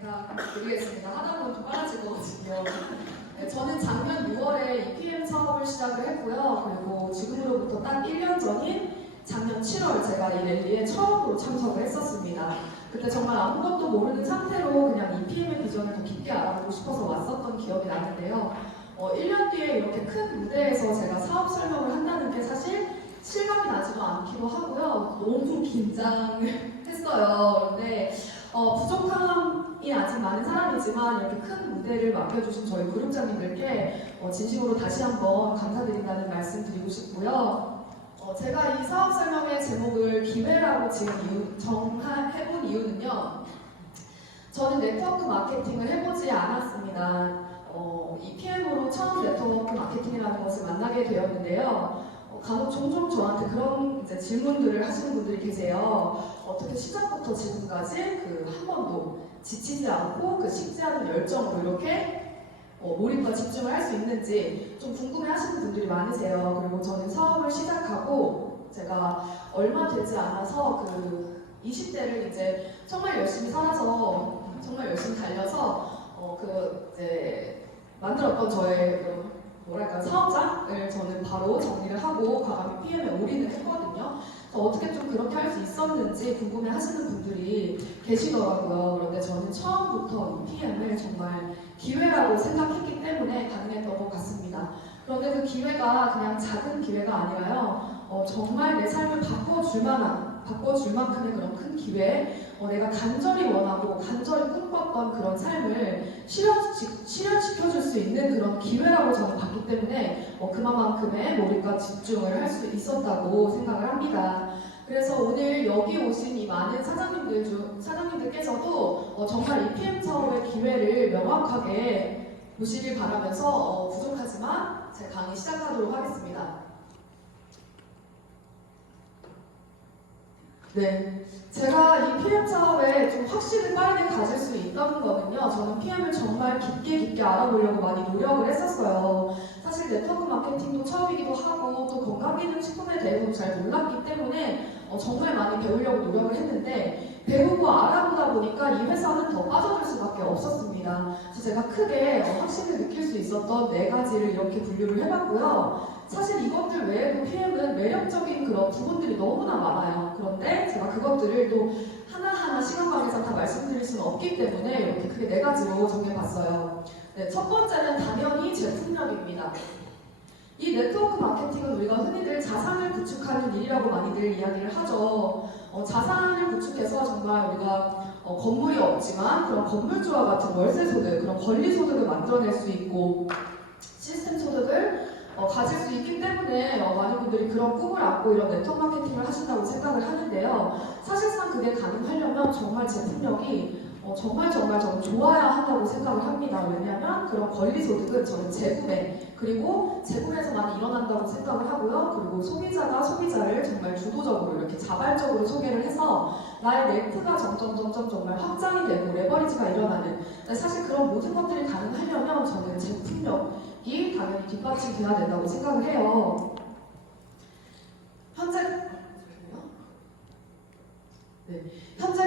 부탁드리겠습니다. 하다 보면 좀 빨라질 거거든요. 네, 저는 작년 6월에 EPM 사업을 시작을 했고요. 그리고 지금으로부터 딱 1년 전인 작년 7월 제가 이 랠리에 처음으로 참석을 했었습니다. 그때 정말 아무것도 모르는 상태로 그냥 EPM의 비전을 더 깊게 알아보고 싶어서 왔었던 기억이 나는데요. 1년 뒤에 이렇게 큰 무대에서 제가 사업 설명을 한다는 게 사실 실감이 나지도 않기도 하고요. 너무 긴장했어요. 그런데 부족함이 아직 많은 사람이지만 이렇게 큰 무대를 맡겨주신 저희 그룹장님들께 진심으로 다시 한번 감사드린다는 말씀 드리고 싶고요. 제가 이 사업 설명의 제목을 기회라고 지금 정해본 이유는요. 저는 네트워크 마케팅을 해보지 않았습니다. EPM으로 처음 네트워크 마케팅이라는 것을 만나게 되었는데요. 간혹 종종 저한테 그런 이제 질문들을 하시는 분들이 계세요. 어떻게 시작부터 지금까지 한 번도 지치지 않고 식지 않은 열정으로 이렇게 몰입과 집중을 할 수 있는지 좀 궁금해 하시는 분들이 많으세요. 그리고 저는 사업을 시작하고 제가 얼마 되지 않아서 20대를 이제 정말 열심히 살아서 정말 열심히 달려서 이제 만들었던 저의 사업장을 저는 바로 정리를 하고 과감히 PM에 올인을 했거든요. 어떻게 좀 그렇게 할 수 있었는지 궁금해 하시는 분들이 계시더라고요. 그런데 저는 처음부터 이 PM을 정말 기회라고 생각했기 때문에 가능했던 것 같습니다. 그런데 그 기회가 그냥 작은 기회가 아니라요. 정말 내 삶을 바꿔줄 만큼의 그런 큰 기회, 내가 간절히 원하고 간절히 꿈꿨던 그런 삶을 실현시켜줄 수 있는 그런 기회라고 저는 봤기 때문에 그만큼의 몰입과 집중을 할 수 있었다고 생각을 합니다. 그래서 오늘 여기 오신 이 많은 사장님들께서도 정말 EPM 사업의 기회를 명확하게 보시길 바라면서 부족하지만 제 강의 시작하도록 하겠습니다. 네, 제가 이 PM 사업에 좀 확신을 빠르게 가질 수 있다는 거는요. 저는 PM을 정말 깊게 알아보려고 많이 노력을 했었어요. 사실 네트워크 마케팅도 처음이기도 하고 또 건강기능식품에 대해서 잘 몰랐기 때문에 정말 많이 배우려고 노력을 했는데 배우고 알아보다 보니까 이 회사는 더 빠져들 수밖에 없었습니다. 그래서 제가 크게 확신을 느낄 수 있었던 4가지를 이렇게 분류를 해봤고요. 사실 이것들 외에도 PM은 매력적인 그런 부분들이 너무나 많아요. 그런데 제가 그것들을 또 하나하나 시간 관계상 다 말씀드릴 수는 없기 때문에 이렇게 크게 4가지로 정해봤어요. 네, 첫 번째는 당연히 제품력입니다. 이 네트워크 마케팅은 우리가 흔히들 자산을 구축하는 일이라고 많이들 이야기를 하죠. 자산을 구축해서 정말 우리가 건물이 없지만 그런 건물주와 같은 월세 소득, 그런 권리 소득을 만들어낼 수 있고 시스템 소득을 가질 수 있기 때문에 많은 분들이 그런 꿈을 안고 이런 네트워크 마케팅을 하신다고 생각을 하는데요. 사실상 그게 가능하려면 정말 제품력이 정말 저는 좋아야 한다고 생각을 합니다. 왜냐하면 그런 권리 소득은 저는 재구매 그리고 재구매에서 많이 일어난다고 생각을 하고요. 그리고 소비자가 소비자를 정말 주도적으로 이렇게 자발적으로 소개를 해서 나의 넥트가 점점 정말 확장이 되고 레버리지가 일어나는 사실 그런 모든 것들이 가능하려면 저는 제품력이 당연히 뒷받침돼야 된다고 생각을 해요. 현재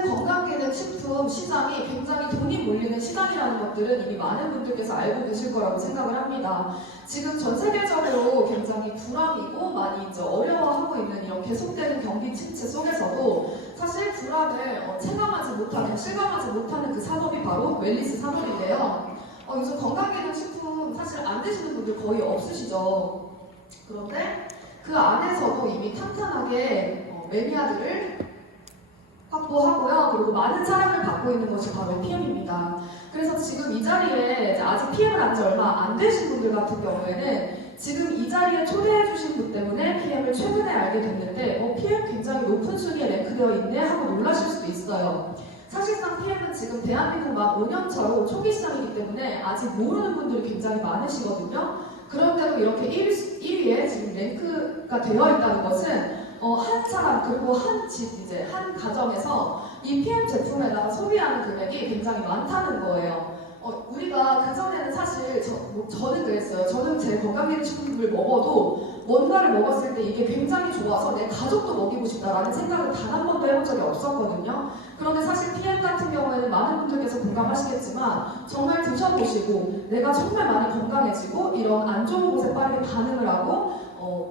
건강기능식품 시장이 굉장히 돈이 몰리는 시장이라는 것들은 이미 많은 분들께서 알고 계실 거라고 생각을 합니다. 지금 전 세계적으로 굉장히 불황이고 많이 이제 어려워하고 있는 이런 계속되는 경기 침체 속에서도 사실 불황을 체감하지 못하는, 실감하지 못하는 그 산업이 바로 웰니스 산업인데요. 요즘 건강기능식품 사실 안 드시는 분들 거의 없으시죠. 그런데 그 안에서도 이미 탄탄하게 매니아들을 확보하고요. 그리고 많은 사랑을 받고 있는 것이 바로 PM입니다. 그래서 지금 이 자리에 아직 PM을 안 지 얼마 안 되신 분들 같은 경우에는 지금 이 자리에 초대해 주신 분 때문에 PM을 최근에 알게 됐는데 PM 굉장히 높은 순위에 랭크되어 있네 하고 놀라실 수도 있어요. 사실상 PM은 지금 대한민국만 5년차로 초기 시장이기 때문에 아직 모르는 분들이 굉장히 많으시거든요. 그런데도 이렇게 1위에 지금 랭크가 되어 있다는 것은 한 사람 그리고 한 가정에서 이 PM 제품에다가 소비하는 금액이 굉장히 많다는 거예요. 우리가 그전에는 사실 저는 그랬어요. 저는 제 건강기능식품을 먹어도 뭔가를 먹었을 때 이게 굉장히 좋아서 내 가족도 먹이고 싶다라는 생각을 단 한 번도 해본 적이 없었거든요. 그런데 사실 PM 같은 경우에는 많은 분들께서 공감하시겠지만 정말 드셔보시고 내가 정말 많이 건강해지고 이런 안 좋은 곳에 빠르게 반응을 하고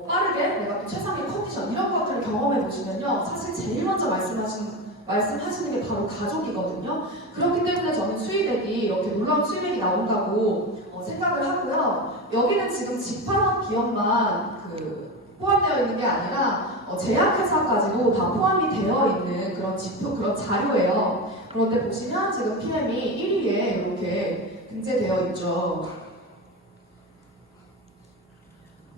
빠르게 내가 또 최상의 컨디션 이런 것들을 경험해 보시면요. 사실 제일 먼저 말씀하시는 게 바로 가족이거든요. 그렇기 때문에 저는 수입액이 이렇게 놀라운 수입액이 나온다고 생각을 하고요. 여기는 지금 집합 기업만 포함되어 있는 게 아니라 제약회사까지도 다 포함이 되어 있는 그런 그런 자료예요. 그런데 보시면 지금 PM이 1위에 이렇게 등재되어 있죠.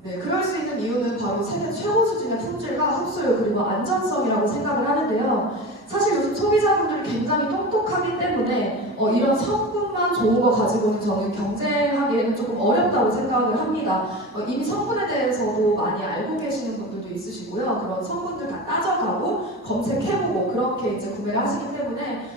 네, 그럴 수 있는 이유는 바로 세계 최고 수준의 품질과 흡수율 그리고 안전성이라고 생각을 하는데요. 사실 요즘 소비자분들이 굉장히 똑똑하기 때문에 이런 성분만 좋은 거 가지고는 저는 경쟁하기에는 조금 어렵다고 생각을 합니다. 이미 성분에 대해서도 많이 알고 계시는 분들도 있으시고요. 그런 성분들 다 따져가고 검색해보고 그렇게 이제 구매를 하시기 때문에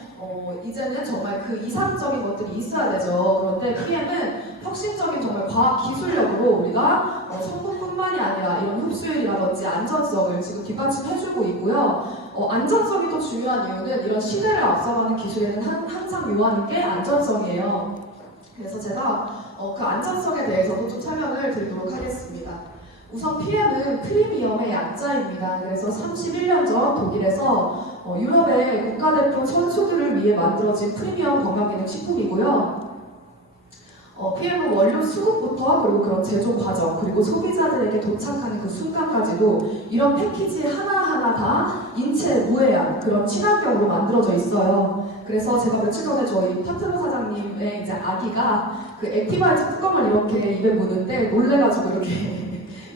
이제는 정말 그 이상적인 것들이 있어야 되죠. 그런데 PM은 혁신적인 정말 과학 기술력으로 우리가 성분뿐만이 아니라 이런 흡수율이라든지 안전성을 지금 뒷받침해주고 있고요. 안전성이 더 중요한 이유는 이런 시대를 앞서가는 기술에는 항상 요하는 게 안전성이에요. 그래서 제가 그 안전성에 대해서도 좀 설명을 드리도록 하겠습니다. 우선 PM은 프리미엄의 약자입니다. 그래서 31년 전 독일에서 유럽의 국가대표 선수들을 위해 만들어진 프리미엄 건강기능식품이고요. PM은 원료 수급부터 그리고 그런 제조 과정 그리고 소비자들에게 도착하는 그 순간까지도 이런 패키지 하나하나 다 인체 무해한 그런 친환경으로 만들어져 있어요. 그래서 제가 며칠 전에 저희 파트너 사장님의 이제 아기가 그 액티바이즈 뚜껑을 이렇게 입에 무는데 놀래가지고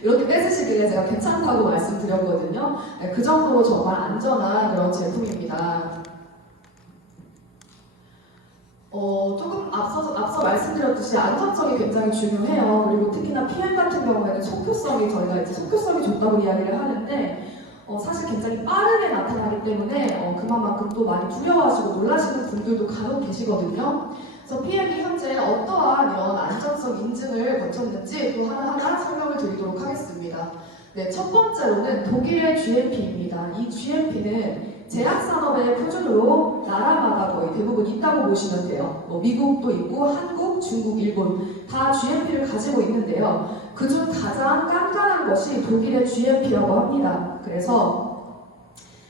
이렇게 뺏으시길래 제가 괜찮다고 말씀드렸거든요. 네, 그 정도로 정말 안전한 그런 제품입니다. 조금 앞서 말씀드렸듯이 안전성이 굉장히 중요해요. 그리고 특히나 PM 같은 경우에는 저희가 이제 속효성이 좋다고 이야기를 하는데 사실 굉장히 빠르게 나타나기 때문에 그만큼 또 많이 두려워하시고 놀라시는 분들도 간혹 계시거든요. 그래서 PM이 현재 어떠한 이런 안전성 인증을 거쳤는지 또 하나하나 설명을 드리도록 하겠습니다. 네, 첫 번째로는 독일의 GMP입니다. 이 GMP는 제약산업의 표준으로 나라마다 거의 대부분 있다고 보시면 돼요. 미국도 있고 한국, 중국, 일본 다 GMP를 가지고 있는데요. 그중 가장 깐깐한 것이 독일의 GMP라고 합니다. 그래서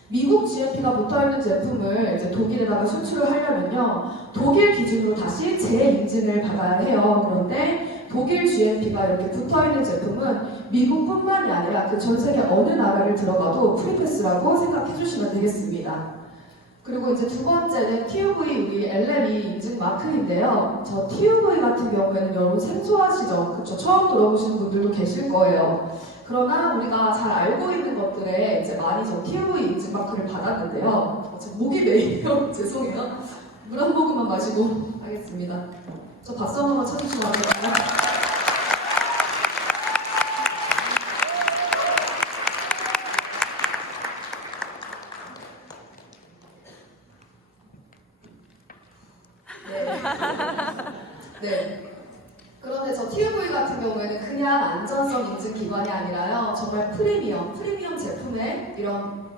미국 GMP가 붙어있는 제품을 이제 독일에다가 수출을 하려면요. 독일 기준으로 다시 재인증을 받아야 해요. 그런데 독일 GMP가 이렇게 붙어있는 제품은 미국뿐만이 아니라 그 전 세계 어느 나라를 들어가도 프리패스라고 생각해 주시면 되겠습니다. 그리고 이제 두 번째는 TUV 우리 LME 인증 마크인데요. 저 TUV 같은 경우에는 여러분 생소하시죠? 그쵸? 처음 들어보시는 분들도 계실 거예요. 그러나 우리가 잘 알고 있는 것들에 이제 많이 저 TUV 인증 마크를 받았는데요. 지금 목이 메이네요. 죄송해요. 물 한 모금만 마시고 하겠습니다. 저 박수 한 번만 쳐주시면 안 될까요? 네. 그런데 저 TUV 같은 경우에는 그냥 안전성 인증 기관이 아니라요. 정말 프리미엄 제품의 이런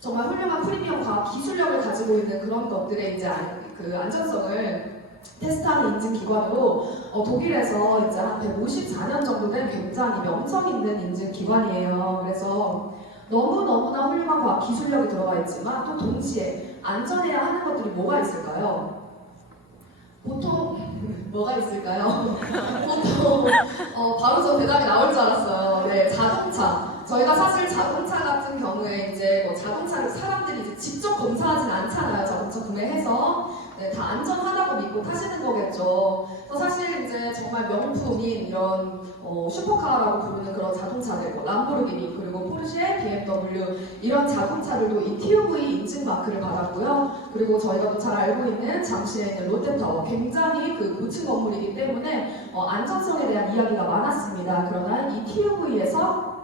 정말 훌륭한 프리미엄 과학 기술력을 가지고 있는 그런 것들의 이제 그 안전성을 테스트하는 인증 기관으로 독일에서 이제 한 154년 정도 된 굉장히 명성 있는 인증 기관이에요. 그래서 너무나 훌륭한 과학 기술력이 들어가 있지만 또 동시에 안전해야 하는 것들이 뭐가 있을까요? 보통 뭐가 있을까요? 보통 바로 저 대답이 나올 줄 알았어요. 네, 자동차. 저희가 사실 자동차 같은 경우에 이제 자동차를 사람들이 이제 직접 검사하진 않잖아요. 자동차 구매해서 네, 다 안전하다고 믿고 타시는 거겠죠. 그래서 사실 이제 정말 명품인 이런 슈퍼카라고 부르는 그런 자동차들, 람보르기니 그리고 포르쉐, BMW 이런 자동차들도 이 TUV 인증 마크를 받았고요. 그리고 저희가 또 잘 알고 있는 잠실에 있는 롯데타워 굉장히 그 고층 건물이기 때문에 안전성에 대한 이야기가 많았습니다. 그러나 이 TUV에서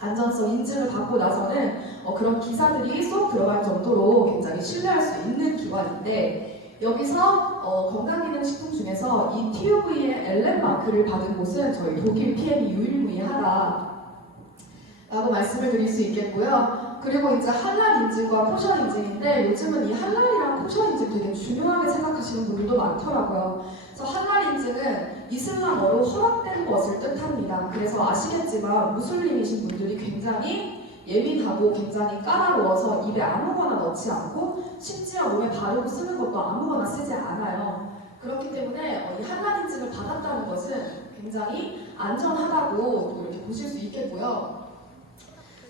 안전성 인증을 받고 나서는 그런 기사들이 쏙 들어갈 정도로 굉장히 신뢰할 수 있는 기관인데 여기서 건강기능식품 중에서 이 TUV의 LM 마크를 받은 곳은 저희 독일 PM이 유일무이하다. 라고 말씀을 드릴 수 있겠고요. 그리고 이제 할랄 인증과 코셔 인증인데 요즘은 이 할랄이랑 코셔 인증 되게 중요하게 생각하시는 분들도 많더라고요. 그래서 할랄 인증은 이슬람어로 허락된 것을 뜻합니다. 그래서 아시겠지만 무슬림이신 분들이 굉장히 예민하고 굉장히 까다로워서 입에 아무거나 넣지 않고 심지어 몸에 바르고 쓰는 것도 아무거나 쓰지 않아요. 그렇기 때문에 이 할랄 인증을 받았다는 것은 굉장히 안전하다고 이렇게 보실 수 있겠고요.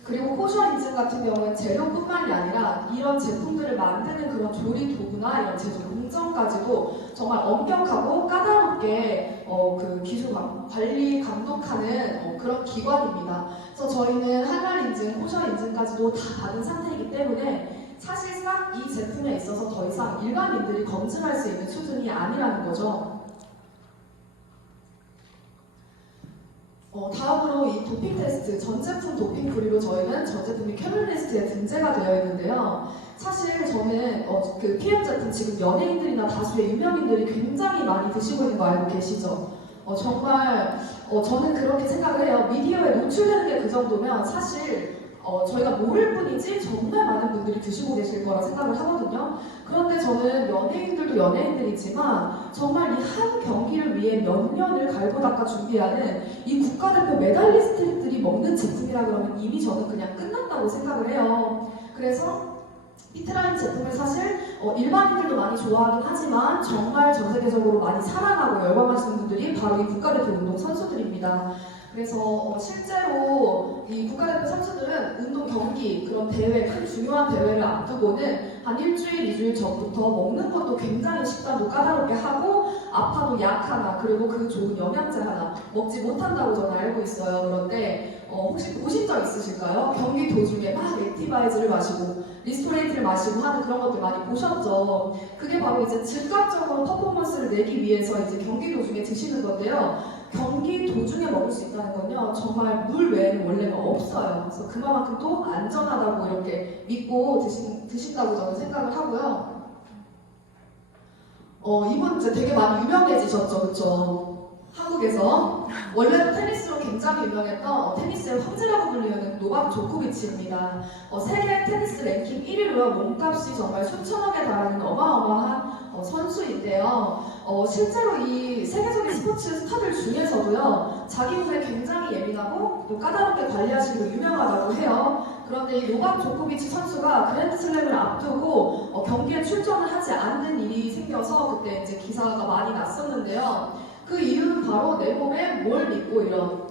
그리고 코셔 인증 같은 경우는 재료뿐만이 아니라 이런 제품들을 만드는 그런 조리 도구나 이런 제조 공정까지도 정말 엄격하고 까다롭게 그 기술 관리 감독하는 그런 기관입니다. 그래서 저희는 할랄 인증, 코셔 인증까지도 다 받은 상태이기 때문에 사실상 이 제품에 있어서 더 이상 일반인들이 검증할 수 있는 수준이 아니라는 거죠. 다음으로 이 도핑 테스트, 전 제품 도핑 프리로 저희는 전 제품이 큐럴 리스트에 등재가 되어 있는데요. 사실 저는 그 PM 제품 지금 연예인들이나 다수의 유명인들이 굉장히 많이 드시고 있는 거 알고 계시죠? 정말 저는 그렇게 생각을 해요. 미디어에 노출되는 게 그 정도면 사실 저희가 모를 뿐이지 정말 많은 분들이 드시고 계실 거라 생각을 하거든요. 그런데 저는 연예인들도 연예인들이지만 정말 이 한 경기를 위해 몇 년을 갈고 닦아 준비하는 이 국가대표 메달리스트들이 먹는 제품이라 그러면 이미 저는 그냥 끝났다고 생각을 해요. 그래서 피트라인 제품을 사실 일반인들도 많이 좋아하긴 하지만 정말 전 세계적으로 많이 사랑하고 열광하시는 분들이 바로 이 국가대표 운동 선수들입니다. 그래서 실제로 이 국가대표 선수들은 운동 경기, 그런 대회, 큰 중요한 대회를 앞두고는 한 일주일, 2주일 전부터 먹는 것도 굉장히 식단도 까다롭게 하고 아파도 약 하나, 그리고 그 좋은 영양제 하나 먹지 못한다고 저는 알고 있어요. 그런데 혹시 보신 적 있으실까요? 경기 도중에 막 액티바이즈를 마시고 리스토레이트를 마시고 하는 그런 것들 많이 보셨죠? 그게 바로 이제 즉각적으로 퍼포먼스를 내기 위해서 이제 경기 도중에 드시는 건데요. 경기 도중에 먹을 수 있다는 건요, 정말 물 외에는 원래가 없어요. 그래서 그만큼 또 안전하다고 이렇게 믿고 드신다고 저는 생각을 하고요. 이분 이제 되게 많이 유명해지셨죠, 그쵸? 한국에서 원래 테니스로 굉장히 유명했던 테니스의 황제라고 불리는 노박 조코비치입니다. 세계 테니스 랭킹 1위로요. 몸값이 정말 수천억에 달하는 어마어마한 선수인데요. 실제로 이 세계적인 스포츠 스타들 중에서도요, 자기 몸에 굉장히 예민하고 또 까다롭게 관리하시고 유명하다고 해요. 그런데 이 노박 조코비치 선수가 그랜드슬램을 앞두고 경기에 출전을 하지 않는 일이 생겨서 그때 이제 기사가 많이 났었는데요. 그 이유는 바로 내 몸에 뭘 믿고 이런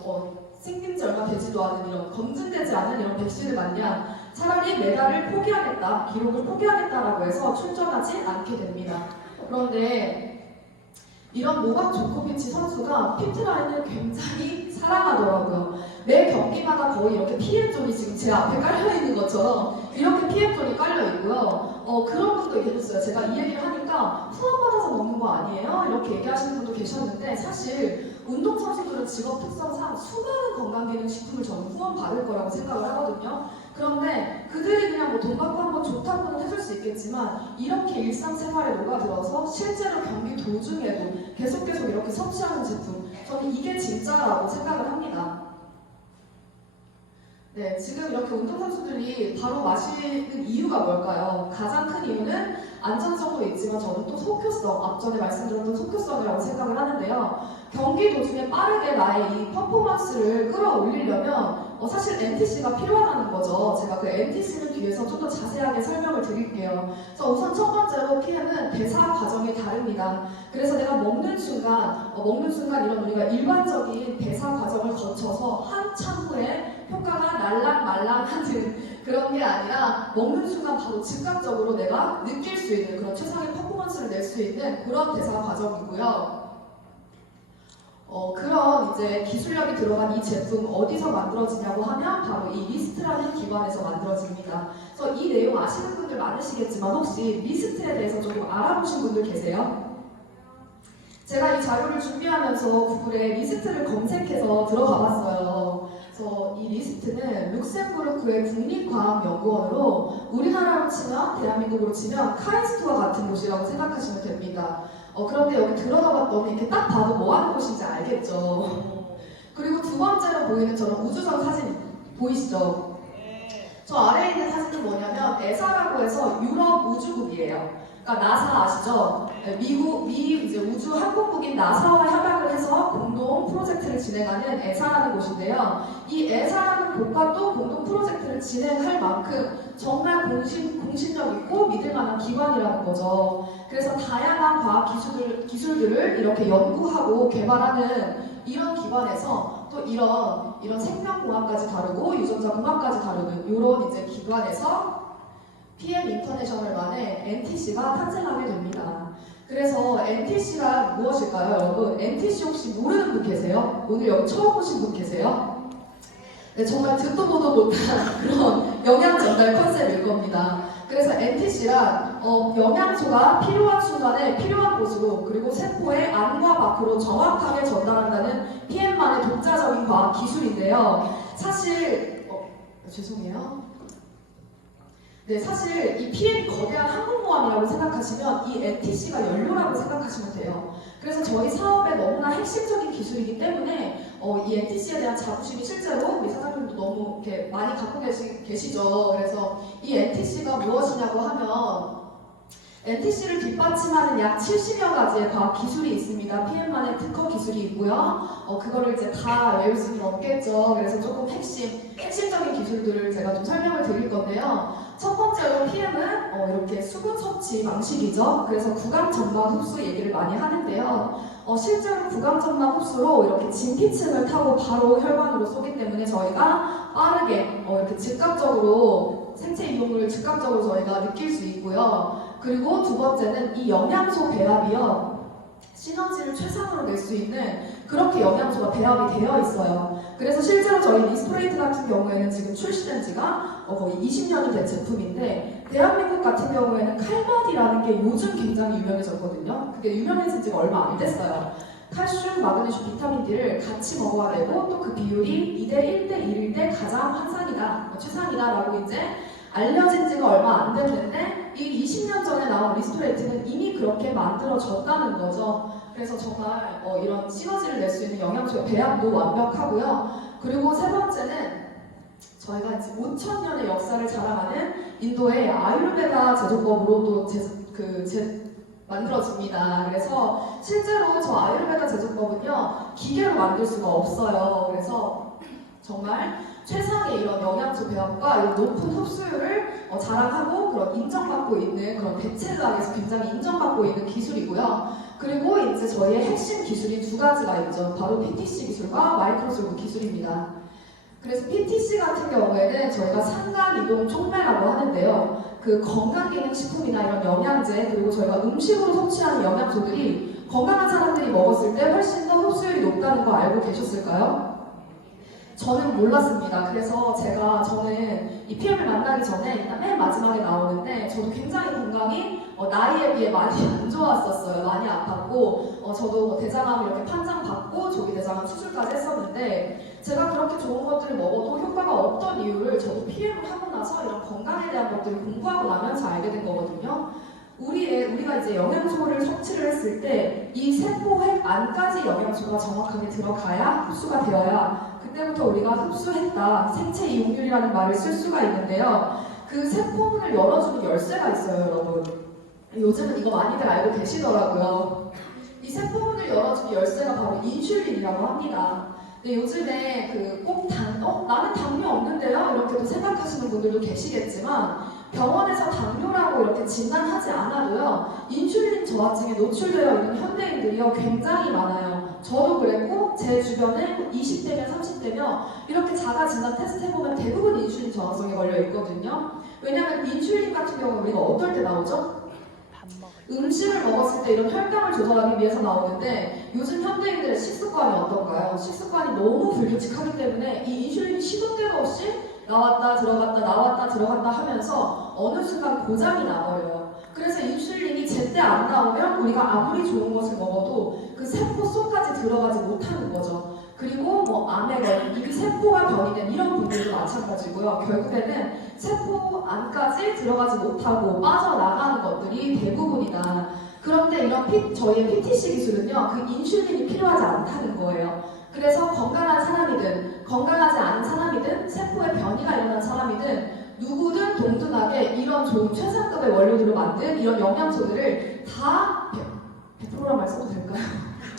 생긴 지 얼마 되지도 않은 이런 검증되지 않은 이런 백신을 맞냐, 차라리 메달을 포기하겠다, 기록을 포기하겠다라고 해서 출전하지 않게 됩니다. 그런데 이런 노박 조코비치 선수가 피트라인을 굉장히 사랑하더라고요. 매 경기마다 거의 이렇게 PM존이 지금 제 앞에 깔려있는 것처럼 이렇게 PM존이 깔려있고요. 그런 분도 얘기해줬어요. 제가 이 얘기를 하니까 후원받아서 먹는 거 아니에요? 이렇게 얘기하시는 분도 계셨는데 사실 운동선수들은 직업 특성상 수많은 건강기능식품을 저는 후원받을 거라고 생각을 하거든요. 그런데 그들이 그냥 돈 받고 한번 좋다고는 해줄 수 있겠지만 이렇게 일상생활에 녹아들어서 실제로 경기 도중에도 계속 이렇게 섭취하는 제품, 저는 이게 진짜라고 생각을 합니다. 네, 지금 이렇게 운동선수들이 바로 마시는 이유가 뭘까요? 가장 큰 이유는 안전성도 있지만 저는 또 속효성, 앞전에 말씀드렸던 속효성이라고 생각을 하는데요. 경기 도중에 빠르게 나의 이 퍼포먼스를 끌어올리려면 사실 NTC가 필요하다는 거죠. 제가 그 NTC를 뒤에서 좀 더 자세하게 설명을 드릴게요. 그래서 우선 첫 번째로 PM은 대사 과정이 다릅니다. 그래서 내가 먹는 순간 이런 우리가 일반적인 대사 과정을 거쳐서 한참 후에 효과가 날랑말랑하는 그런 게 아니라 먹는 순간 바로 즉각적으로 내가 느낄 수 있는 그런 최상의 퍼포먼스를 낼 수 있는 그런 대사 과정이고요. 그런 이제 기술력이 들어간 이 제품 어디서 만들어지냐고 하면 바로 이 리스트라는 기관에서 만들어집니다. 그래서 이 내용 아시는 분들 많으시겠지만 혹시 리스트에 대해서 조금 알아보신 분들 계세요? 제가 이 자료를 준비하면서 구글에 리스트를 검색해서 들어가 봤어요. 그래서 이 리스트는 룩셈부르크의 국립과학연구원으로 우리나라로 치면, 대한민국으로 치면 카이스트와 같은 곳이라고 생각하시면 됩니다. 그런데 여기 들어가 봤더니 이렇게 딱 봐도 뭐 하는 곳인지 알겠죠. 그리고 두 번째로 보이는 저런 우주선 사진 보이시죠? 저 아래에 있는 사진은 뭐냐면 에사라고 해서 유럽 우주국이에요. 그러니까 나사 아시죠? 네, 미 이제 우주 항공국인 나사와 협약을 해서 공동 프로젝트를 진행하는 에사라는 곳인데요. 이 에사라는 곳과 또 공동 프로젝트를 진행할 만큼 정말 공신력 있고 믿을 만한 기관이라는 거죠. 그래서 다양한 과학 기술들을 이렇게 연구하고 개발하는 이런 기관에서 또 이런 생명공학까지 다루고 유전자 공학까지 다루는 이런 이제 기관에서 PM 인터내셔널만의 NTC가 탄생하게 됩니다. 그래서 NTC가 무엇일까요, 여러분? NTC 혹시 모르는 분 계세요? 오늘 여기 처음 오신 분 계세요? 네, 정말 듣도 보도 못한 그런 영양 전달 컨셉일 겁니다. 그래서 NTC란 영양소가 필요한 순간에 필요한 곳으로 그리고 세포의 안과 밖으로 정확하게 전달한다는 PM만의 독자적인 과학 기술인데요. 사실 죄송해요. 네, 사실 이 PM이 거대한 항공모함이라고 생각하시면 이 NTC가 연료라고 생각하시면 돼요. 그래서 저희 사업의 너무나 핵심적인 기술이기 때문에 이 NTC에 대한 자부심이 실제로 우리 사장님도 너무 이렇게 많이 갖고 계시죠. 그래서 이 NTC가 무엇이냐고 하면 NTC를 뒷받침하는 약 70여 가지의 과학 기술이 있습니다. PM만의 특허 기술이 있고요. 그거를 이제 다 외울 수는 없겠죠. 그래서 조금 핵심적인 기술들을 제가 좀 설명을 드릴 건데요. 첫 번째로 PM은 이렇게 수분 섭취 방식이죠. 그래서 구강점막 흡수 얘기를 많이 하는데요. 실제로 구강점막 흡수로 이렇게 진피층을 타고 바로 혈관으로 쏘기 때문에 저희가 빠르게 이렇게 즉각적으로 생체 이용을 즉각적으로 저희가 느낄 수 있고요. 그리고 두 번째는 이 영양소 배합이요. 시너지를 최상으로 낼 수 있는 그렇게 영양소가 배합이 되어 있어요. 그래서 실제로 저희 리스토레이트 같은 경우에는 지금 출시된 지가 거의 20년이 된 제품인데 대한민국 같은 경우에는 칼마디라는 게 요즘 굉장히 유명해졌거든요. 그게 유명해진 지가 얼마 안 됐어요. 칼슘, 마그네슘, 비타민 D를 같이 먹어야 되고 또 그 비율이 2대 1대 1일 때 가장 환상이다, 최상이다 라고 이제 알려진 지가 얼마 안 됐는데 이 20년 전에 나온 리스토레이트는 이미 그렇게 만들어졌다는 거죠. 그래서 정말 이런 시너지를 낼 수 있는 영양소의 배합도 완벽하고요. 그리고 세 번째는 저희가 이제 5,000년의 역사를 자랑하는 인도의 아유르베다 제조법으로도 만들어집니다. 그래서 실제로 저 아유르베다 제조법은요, 기계로 만들 수가 없어요. 그래서 정말 최상의 이런 영양소 배합과 이런 높은 흡수율을 자랑하고 그런 인정받고 있는 그런 대체의학에서 굉장히 인정받고 있는 기술이고요. 그리고 이제 저희의 핵심 기술이 두 가지가 있죠. 바로 PTC 기술과 마이크로솔브 기술입니다. 그래서 PTC 같은 경우에는 저희가 산간 이동 촉매라고 하는데요. 그 건강기능식품이나 이런 영양제 그리고 저희가 음식으로 섭취하는 영양소들이 건강한 사람들이 먹었을 때 훨씬 더 흡수율이 높다는 거 알고 계셨을까요? 저는 몰랐습니다. 그래서 저는 이 PM을 만나기 전에 일단 맨 마지막에 나오는데 저도 굉장히 건강이 나이에 비해 많이 안 좋았었어요. 많이 아팠고 저도 대장암 이렇게 판정받고 조기 대장암 수술까지 했었는데 제가 그렇게 좋은 것들을 먹어도 효과가 없던 이유를 저도 PM을 하고 나서 이런 건강에 대한 것들을 공부하고 나면서 알게 된 거거든요. 우리가 이제 영양소를 섭취를 했을 때 이 세포 핵 안까지 영양소가 정확하게 들어가야 흡수가 되어야 그때부터 우리가 흡수했다, 생체 이용률이라는 말을 쓸 수가 있는데요. 그 세포문을 열어주는 열쇠가 있어요, 여러분. 요즘은 이거 많이들 알고 계시더라고요. 이 세포문을 열어주는 열쇠가 바로 인슐린이라고 합니다. 근데 요즘에 나는 당뇨 없는데요? 이렇게도 생각하시는 분들도 계시겠지만 병원에서 당뇨라고 이렇게 진단하지 않아도요, 인슐린 저하증에 노출되어 있는 현대인들이요 굉장히 많아요. 저도 그랬고 제 주변에 20대면 30대면 이렇게 자가 진단 테스트 해보면 대부분 인슐린 저하성에 걸려 있거든요. 왜냐하면 인슐린 같은 경우는 우리가 어떨 때 나오죠? 음식을 먹었을 때 이런 혈당을 조절하기 위해서 나오는데 요즘 현대인들의 식습관이 어떤가요? 식습관이 너무 불규칙하기 때문에 이 인슐린이 시도 때도 없이 나왔다 들어갔다 나왔다 들어갔다 하면서 어느 순간 고장이 나버려요. 그래서 인슐린이 제때 안 나오면 우리가 아무리 좋은 것을 먹어도 그 세포 속까지 들어가지 못하는 거죠. 그리고 암에 걸린 이미 세포가 변이 된 이런 분들도 마찬가지고요. 결국에는 세포 안까지 들어가지 못하고 빠져나가는 것들이 대부분이다. 그런데 이런 저희의 PTC 기술은요, 그 인슐린이 필요하지 않다는 거예요. 그래서 건강한 사람이든 건강하지 않은 사람이든 세포의 변이가 일어난 사람이든 누구든 동등하게 이런 좋은 최상급의 원료들로 만든 이런 영양소들을 다 100%란 말 써도 될까요?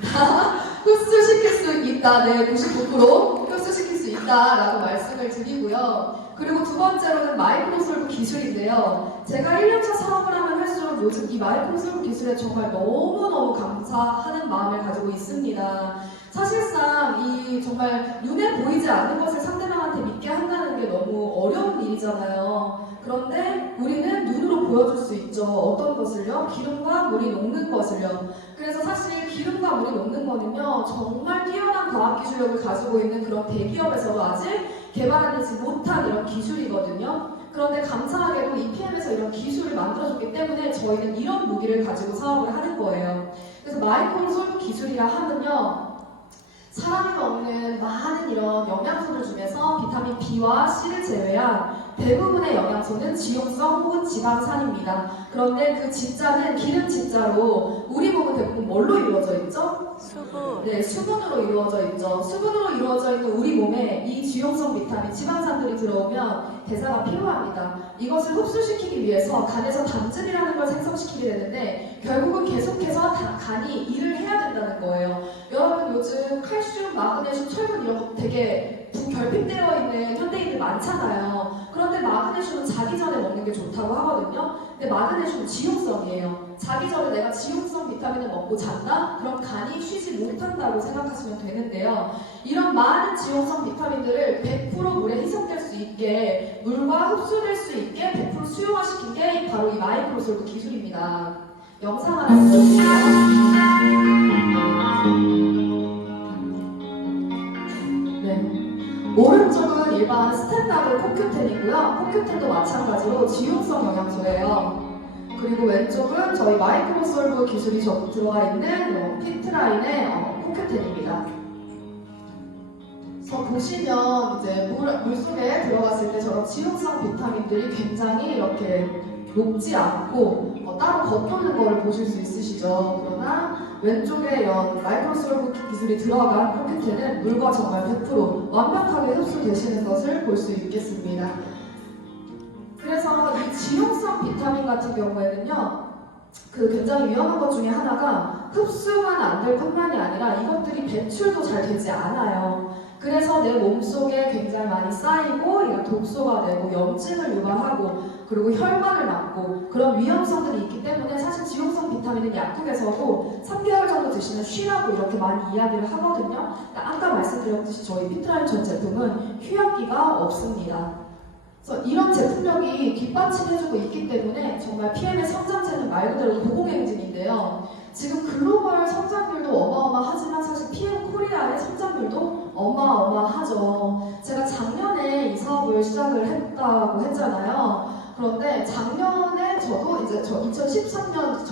다 흡수시킬 수 있다. 네, 99% 흡수시킬 수 있다라고 말씀을 드리고요. 그리고 두 번째로는 마이크로솔브 기술인데요. 제가 1년차 사업을 하면 할수록 요즘 이 마이크로솔브 기술에 정말 너무너무 감사하는 마음을 가지고 있습니다. 사실상 이 정말 눈에 보이지 않는 것을 상대방한테 믿게 한다는 게 너무 어려운 일이잖아요. 그런데 우리는 눈으로 보여줄 수 있죠. 어떤 것을요? 기름과 물이 녹는 것을요. 그래서 사실 기름과 물이 녹는 거는요, 정말 뛰어난 과학기술력을 가지고 있는 그런 대기업에서도 아직 개발하지 못한 이런 기술이거든요. 그런데 감사하게도 EPM에서 이런 기술을 만들어줬기 때문에 저희는 이런 무기를 가지고 사업을 하는 거예요. 그래서 마이크로솔브 기술이라 하면요, 사람이 먹는 많은 이런 영양소들 중에서 비타민 B와 C를 제외한 대부분의 영양소는 지용성 혹은 지방산입니다. 그런데 그 진짜는 기름 진짜로 우리 몸은 대부분 뭘로 이루어져 있죠? 수분. 네, 수분으로 이루어져 있죠. 수분으로 이루어져 있는 우리 몸에 이 지용성 비타민, 지방산들이 들어오면 대사가 필요합니다. 이것을 흡수시키기 위해서 간에서 당즙이라는 걸 생성시키게 되는데 결국은 계속해서 간이 일을 해야 된다는 거예요. 여러분 요즘 칼슘, 마그네슘, 철분 이런 거 되게 결핍되어 있는 현대인들 많잖아요. 그런데 마그네슘은 자기 전에 먹는 게 좋다고 하거든요. 근데 마그네슘은 지용성이에요. 자기 전에 내가 지용성 비타민을 먹고 잔다? 그럼 간이 쉬지 못한다고 생각하시면 되는데요. 이런 많은 지용성 비타민들을 100% 물에 희석될 수 있게, 물과 흡수될 수 있게 100% 수용화시킨 게 바로 이 마이크로솔브 기술입니다. 영상 하나 보여주세요. 네. 오른쪽은 일반 스탠다드 코큐텐이고요. 코큐텐도 마찬가지로 지용성 영양소예요. 그리고 왼쪽은 저희 마이크로솔브 기술이 들어가 있는 피트라인의 코큐텐입니다. 그래서 보시면 이제 물속에 들어갔을 때 저런 지용성 비타민들이 굉장히 이렇게 녹지 않고 따로 겉도는 거를 보실 수 있으시죠. 그러나 왼쪽에 이런 마이크로솔브 기술이 들어간 코큐텐은 물과 정말 100% 완벽하게 흡수되시는 것을 볼 수 있겠습니다. 그래서 이 지용성 비타민 같은 경우에는요, 굉장히 위험한 것 중에 하나가 흡수만 안 될 뿐만이 아니라 이것들이 배출도 잘 되지 않아요. 그래서 내 몸속에 굉장히 많이 쌓이고 이런 독소가 되고 염증을 유발하고 그리고 혈관을 막고 그런 위험성들이 있기 때문에 사실 지용성 비타민은 약국에서도 3개월 정도 드시면 쉬라고 이렇게 많이 이야기를 하거든요. 아까 말씀드렸듯이 저희 피트라인 전 제품은 휴약기가 없습니다. 그래서 이런 제품력이 뒷받침해주고 있기 때문에 정말 PM의 성장세는 말 그대로 도공행진인데요. 지금 글로벌 성장률도 어마어마하지만 사실 PM 코리아의 성장률도 어마어마하죠. 제가 작년에 이 사업을 시작을 했다고 했잖아요. 그런데 작년에 저도 이제 2013년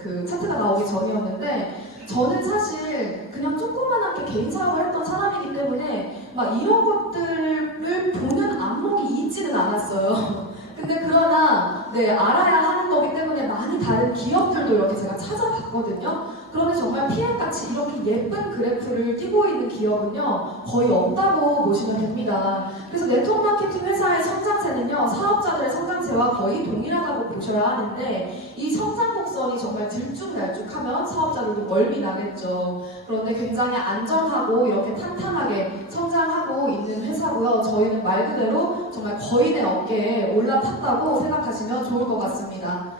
그 차트가 나오기 전이었는데 저는 사실 그냥 조그만하게 개인 사업을 했던 사람이기 때문에 막 이런 것들을 보는 안목이 있지는 않았어요. 근데 그러나 알아야 하는 거기 때문에 많이 다른 기업들도 이렇게 제가 찾아봤거든요. 그런데 정말 PM같이 이렇게 예쁜 그래프를 띄고 있는 기업은요 거의 없다고 보시면 됩니다. 그래서 네트워크 마케팅 회사의 성장세는요 사업자들의 성장세와 거의 동일하다고 보셔야 하는데 이 성장 곡선이 정말 들쭉날쭉하면 사업자들도 멀미 나겠죠. 그런데 굉장히 안정하고 이렇게 탄탄하게 성장하고 있는 회사고요. 저희는 말 그대로 정말 거인의 어깨에 올라탔다고 생각하시면 좋을 것 같습니다.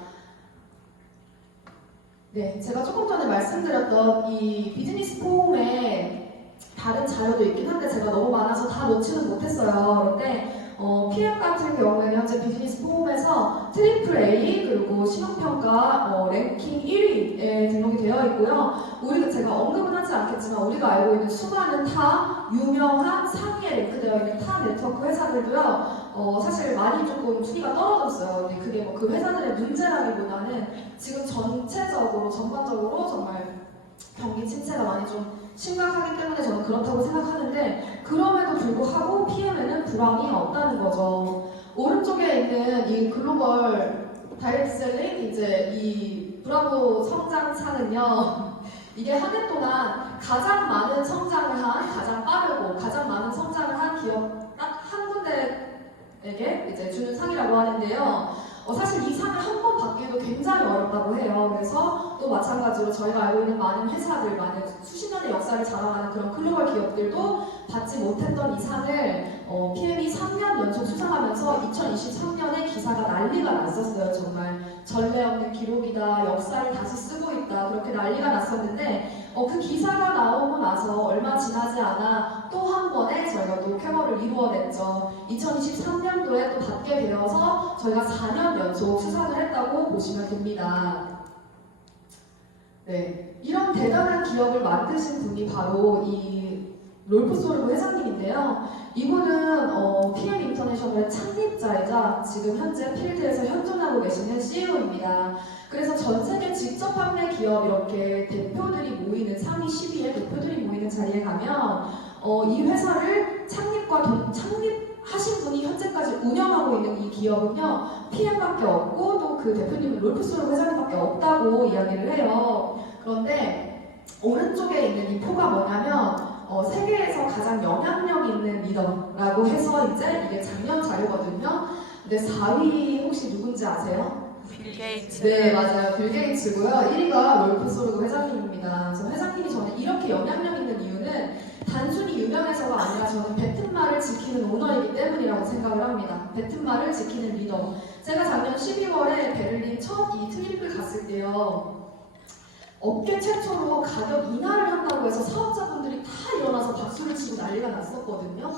네, 제가 조금 전에 말씀드렸던 이 비즈니스 포움에 다른 자료도 있긴 한데 제가 너무 많아서 다 놓지는 못했어요. 그런데 PM 같은 경우에는 현재 비즈니스 포움에서 트리플 A 그리고 신용평가 랭킹 1위에 등록이 되어 있고요. 우리가 제가 언급은 하지 않겠지만 우리가 알고 있는 수많은 타 유명한 상위에 랭크되어 있는 타 네트워크 회사들도요. 사실 많이 조금 순위가 떨어졌어요. 근데 그게 그 회사들의 문제라기보다는 지금 전체적으로 전반적으로 정말 경기 침체가 많이 좀 심각하기 때문에 저는 그렇다고 생각하는데 그럼에도 불구하고 PM에는 불황이 없다는 거죠. 오른쪽에 있는 이 글로벌 다이렉트 셀링 이제 이 브라보 성장차는요. 이게 한 해 동안 가장 많은 성장을 한, 가장 빠르고 가장 많은 성장을 한 기업 딱 한 군데에게 이제 주는 상이라고 하는데요. 사실 이 상을 한 번 받기도 굉장히 어렵다고 해요. 그래서 또 마찬가지로 저희가 알고 있는 많은 회사들, 많은 수십 년의 역사를 자랑하는 그런 글로벌 기업들도 받지 못했던 이 상을 PM이 3년 연속 수상하면서 2023년에 기사가 난리가 났었어요. 정말 전례 없는 기록이다, 역사를 다시 쓰고 있다, 그렇게 난리가 났었는데 그 기사가 나오고 나서 얼마 지나지 않아 또 한 번의 저희가 또 쾌거를 이루어냈죠. 2023년도에 또 받게 되어서 저희가 4년 연속 수상을 했다고 보시면 됩니다. 네, 이런 대단한 기업을 만드신 분이 바로 이 롤프 소르브 회장님인데요. 이분은 PM 인터내셔널의 창립자이자 지금 현재 필드에서 현존하고 계시는 CEO입니다. 그래서 전 세계 직접 판매 기업 이렇게 대표들이 모이는 상위 10위에 대표들이 모이는 자리에 가면 이 회사를 창립하신 분이 현재까지 운영하고 있는 이 기업은요, PM밖에 없고 또 그 대표님은 롤프 소르브 회장님밖에 없다고 이야기를 해요. 그런데 오른쪽에 있는 이 표가 뭐냐면 세계에서 가장 영향력 있는 리더라고 해서 이제 이게 작년 자료거든요. 근데 4위 혹시 누군지 아세요? 빌 게이츠. 네, 맞아요. 빌 게이츠고요. 1위가 롤프 소르브 회장님입니다. 그래서 회장님이 저는 이렇게 영향력 있는 이유는 단순히 유명해서가 아니라 저는 뱉은 말을 지키는 오너이기 때문이라고 생각을 합니다. 뱉은 말을 지키는 리더. 제가 작년 12월에 베를린 첫 이 트립을 갔을 때요. 업계 최초로 가격 인하를 한다고 해서 사업자분들이 다 일어나서 박수를 치고 난리가 났었거든요.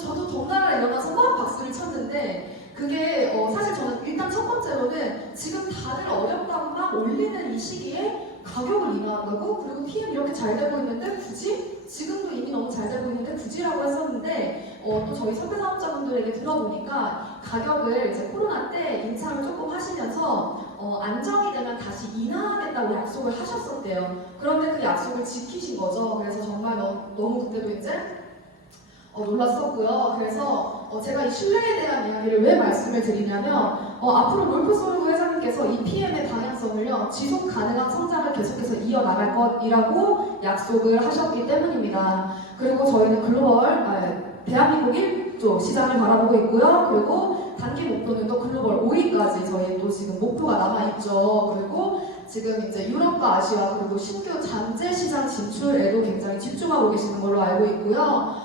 저도 덩달아 일어나서 막 박수를 쳤는데 그게 사실 저는 일단 첫 번째로는 지금 다들 어렵다고 막 올리는 이 시기에 가격을 인하한다고? 그리고 PM 이렇게 잘 되고 있는데 굳이? 지금도 이미 너무 잘 되고 있는데 굳이라고 했었는데 또 저희 선배 사업자분들에게 들어보니까 가격을 이제 코로나 때 인상을 조금 하시면서 안정이 되면 다시 인하하겠다고 약속을 하셨었대요. 그런데 그 약속을 지키신 거죠. 그래서 정말 너무 그때도 이제 놀랐었고요. 그래서 제가 이 신뢰에 대한 이야기를 왜 말씀을 드리냐면 앞으로 롤프 소르브 회장님께서 이 PM의 방향성을요, 지속 가능한 성장을 계속해서 이어나갈 것이라고 약속을 하셨기 때문입니다. 그리고 저희는 대한민국 1조 시장을 바라보고 있고요. 그리고 단기 목표는 또 글로벌 5위까지 저희 또 지금 목표가 남아있죠. 그리고 지금 이제 유럽과 아시아 그리고 신규 잠재 시장 진출에도 굉장히 집중하고 계시는 걸로 알고 있고요.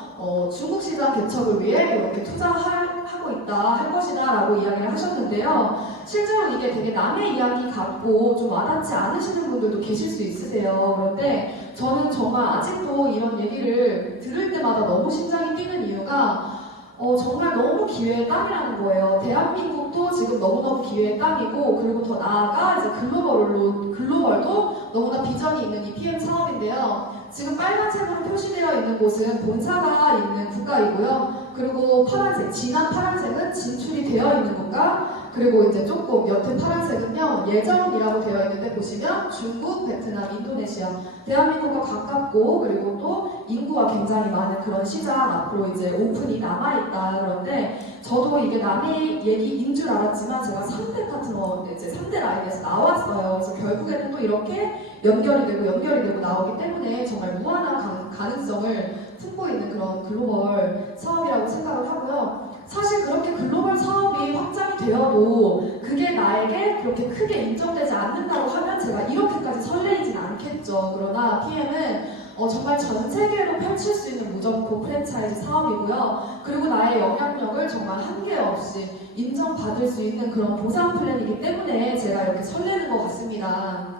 중국 시장 개척을 위해 이렇게 투자하고 있다, 할 것이다 라고 이야기를 하셨는데요. 실제로 이게 되게 남의 이야기 같고 좀 와닿지 않으시는 분들도 계실 수 있으세요. 그런데 저는 정말 아직도 이런 얘기를 들을 때마다 너무 심장이 뛰는 이유가 정말 너무 기회의 땅이라는 거예요. 대한민국도 지금 너무너무 기회의 땅이고, 그리고 더 나아가 이제 글로벌도 너무나 비전이 있는 이 PM 사업인데요. 지금 빨간색으로 표시되어 있는 곳은 본사가 있는 국가이고요. 그리고 파란색, 진한 파란색은 진출이 되어 있는 국가, 그리고 이제 조금 옅은 파란색은요, 예정이라고 되어 있는데 보시면 중국, 베트남, 인도네시아, 대한민국과 가깝고 그리고 또 인구가 굉장히 많은 그런 시장 앞으로 이제 오픈이 남아있다. 그런데 저도 이게 남의 얘기인 줄 알았지만 제가 3대 파트너, 이제 3대 라인에서 나왔어요. 그래서 결국에는 또 이렇게 연결이 되고 나오기 때문에 정말 무한한 가능성을 품고 있는 그런 글로벌 사업이라고 생각을 하고요. 사실 그렇게 글로벌 사업이 확장이 되어도 그게 나에게 그렇게 크게 인정되지 않는다고 하면 제가 이렇게까지 설레이진 않겠죠. 그러나 PM은 정말 전 세계로 펼칠 수 있는 무점포 프랜차이즈 사업이고요. 그리고 나의 영향력을 정말 한계 없이 인정받을 수 있는 그런 보상 플랜이기 때문에 제가 이렇게 설레는 것 같습니다.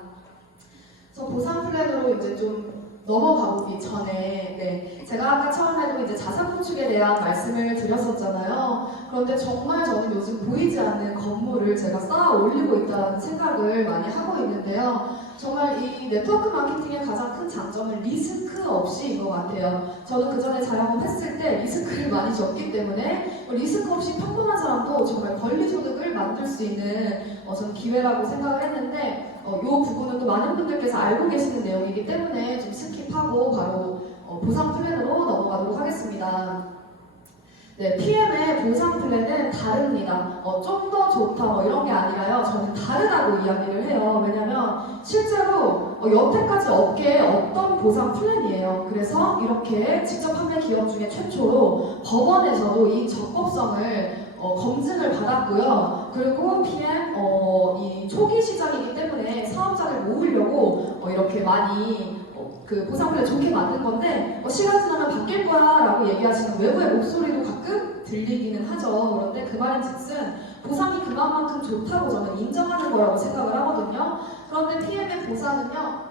그래서 보상 플랜으로 이제 좀 넘어가 보기 전에 제가 아까 처음에도 이제 자산 구축에 대한 말씀을 드렸었잖아요. 그런데 정말 저는 요즘 보이지 않는 건물을 제가 쌓아 올리고 있다는 생각을 많이 하고 있는데요. 정말 이 네트워크 마케팅의 가장 큰 장점은 리스크 없이인 것 같아요. 저는 그 전에 자영업했을 때 리스크를 많이 졌기 때문에 리스크 없이 평범한 사람도 정말 권리소득을 만들 수 있는 저는 기회라고 생각을 했는데 이 부분은 또 많은 분들께서 알고 계시는 내용이기 때문에 좀 스킵하고 바로 보상 플랜으로 넘어가도록 하겠습니다. 네, PM의 보상 플랜은 다릅니다. 좀 더 좋다 이런 게 아니라요. 저는 다른 다르다고 이야기를 해요. 왜냐면 실제로 여태까지 업계에 없던 보상 플랜이에요. 그래서 이렇게 직접 판매 기업 중에 최초로 법원에서도 이 적법성을 검증을 받았고요. 그리고 PM 이 초기 시장이기 때문에 사업자를 모으려고 이렇게 많이 그 보상 플랜 좋게 만든 건데 시간 지나면 바뀔 거야 라고 얘기하시는 외부의 목소리도 가끔 들리기는 하죠. 그런데 그 말인즉슨 보상이 그만큼 좋다고 저는 인정하는 거라고 생각을 하거든요. 그런데 PM의 보상은요,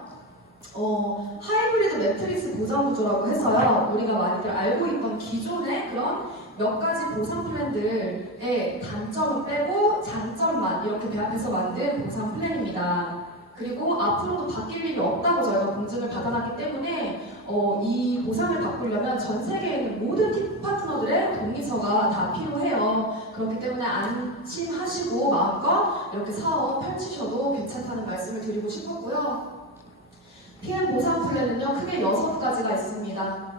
하이브리드 매트리스 보상 구조라고 해서요, 우리가 많이들 알고 있던 기존의 그런 몇 가지 보상 플랜들의 단점을 빼고 장점만 이렇게 배합해서 만든 보상 플랜입니다. 그리고 앞으로도 바뀔 일이 없다고 저희가 검증을 받아놨기 때문에 이 보상을 바꾸려면 전 세계에 있는 모든 팀 파트너들의 동의서가 다 필요해요. 그렇기 때문에 안심하시고 마음껏 이렇게 사업 펼치셔도 괜찮다는 말씀을 드리고 싶었고요. PM 보상 플랜은요, 크게 6가지가 있습니다.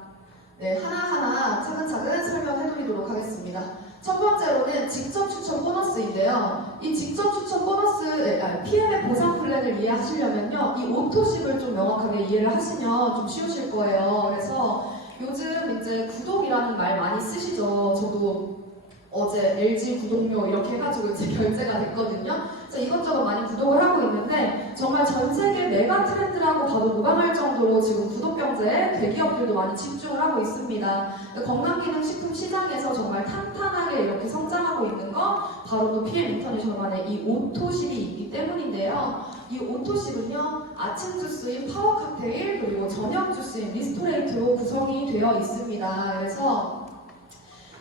네, 하나하나 차근차근 설명해드리도록 하겠습니다. 첫 번째로는 직접 추천 보너스인데요. 이 직접 추천 보너스, PM의 보상 플랜을 이해하시려면요, 이 오토십을 좀 명확하게 이해를 하시면 좀 쉬우실 거예요. 그래서 요즘 이제 구독이라는 말 많이 쓰시죠. 저도 어제 LG 구독료 이렇게 해가지고 이제 결제가 됐거든요. 그래서 이것저것 많이 구독을 하고 있는데 정말 전 세계 메가 트렌드라고 봐도 무방할 정도로 지금 구독 경제에 대기업들도 많이 집중을 하고 있습니다. 건강기능식품 시장에서 정말 탄탄하게 이렇게 성장하고 있는 건 바로 또 PM 인터내셔널만의 이 오토십이 있기 때문인데요. 이 오토십은요, 아침 주스인 파워 칵테일 그리고 저녁 주스인 리스토레이트로 구성이 되어 있습니다. 그래서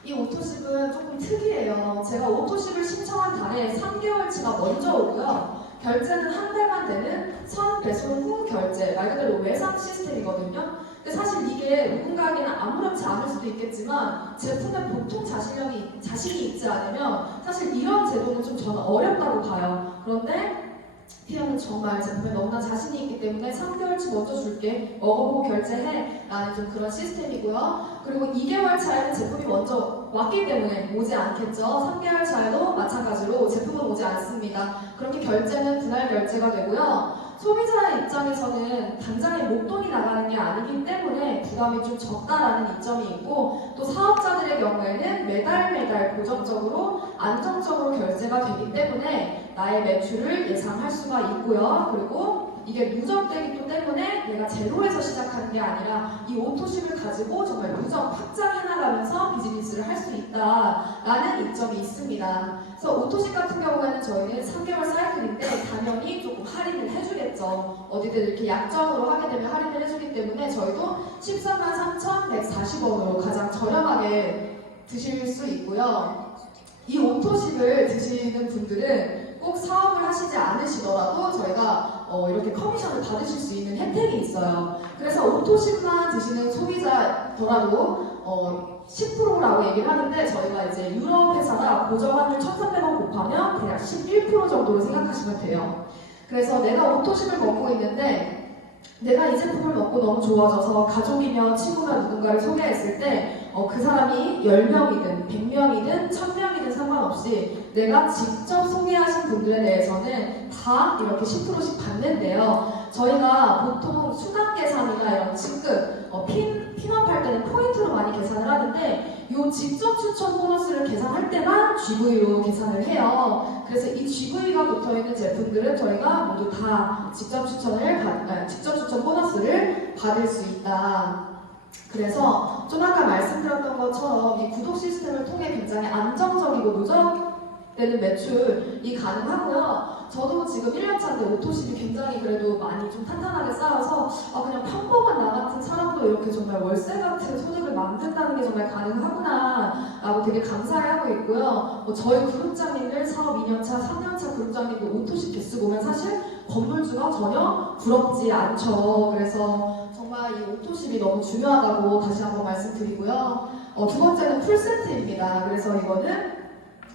이 오토십은 조금 특이해요. 제가 오토십을 신청한 달에 3개월치가 먼저 오고요. 결제는 한 달만 되는 선 배송 후 결제, 말 그대로 외상 시스템이거든요. 근데 사실 이게 누군가에게는 아무렇지 않을 수도 있겠지만 제품에 보통 자신이 있지 않으면 사실 이런 제도는 좀 저는 어렵다고 봐요. 그런데 PM은 정말 제품에 너무나 자신이 있기 때문에 3개월치 먼저 줄게, 먹어보고 결제해 라는 좀 그런 시스템이고요. 그리고 2개월 차에는 제품이 먼저 왔기 때문에 오지 않겠죠. 3개월 차에도 마찬가지로 제품은 오지 않습니다. 그렇게 결제는 분할 결제가 되고요. 소비자 입장에서는 당장에 목돈이 나가는 게 아니기 때문에 부담이 좀 적다라는 이점이 있고, 또 사업자들의 경우에는 매달 고정적으로 안정적으로 결제가 되기 때문에 나의 매출을 예상할 수가 있고요. 그리고 이게 누적되기 때문에 내가 제로에서 시작하는 게 아니라 이 오토십을 가지고 정말 누적 확장해 나가면서 비즈니스를 할 수 있다라는 이점이 있습니다. 그래서 오토십 같은 경우에는 저희는 3개월 사이클인데 당연히 조금 할인을 해주겠죠. 어디든 이렇게 약정으로 하게 되면 할인을 해주기 때문에 저희도 143,140원으로 가장 저렴하게 드실 수 있고요. 이 오토십을 드시는 분들은 꼭 사업을 하시지 않으시더라도 저희가 이렇게 커미션을 받으실 수 있는 혜택이 있어요. 그래서 오토십만 드시는 소비자더라도 10%라고 얘기를 하는데 저희가 이제 유럽 회사가 고정한율 1,300원 곱하면 대략 11% 정도로 생각하시면 돼요. 그래서 내가 오토십을 먹고 있는데 내가 이 제품을 먹고 너무 좋아져서 가족이며 친구나 누군가를 소개했을 때 그 사람이 10명이든 100명이든 1000명이든 상관없이 내가 직접 소개하신 분들에 대해서는 다 이렇게 10%씩 받는데요. 저희가 보통 수당 계산이나 이런 직급, 핀업할 때는 포인트로 많이 계산을 하는데 이 직접 추천 보너스를 계산할 때만 GV로 계산을 해요. 그래서 이 GV가 붙어있는 제품들은 저희가 모두 다 직접 추천 보너스를 받을 수 있다. 그래서 좀 아까 말씀드렸던 것처럼 이 구독 시스템을 통해 굉장히 안정적이고 누적되는 매출이 가능하고요. 저도 지금 1년차인데 오토십이 굉장히 그래도 많이 좀 탄탄하게 쌓여서 그냥 평범한 나 같은 사람도 이렇게 정말 월세 같은 소득을 만든다는 게 정말 가능하구나 라고 되게 감사해하고 있고요. 저희 그룹장님들 사업 2년차, 3년차 그룹장님들 오토십 개수 보면 사실 건물주가 전혀 부럽지 않죠. 그래서 정말 이 오토십이 너무 중요하다고 다시 한번 말씀드리고요. 두 번째는 풀세트입니다. 그래서 이거는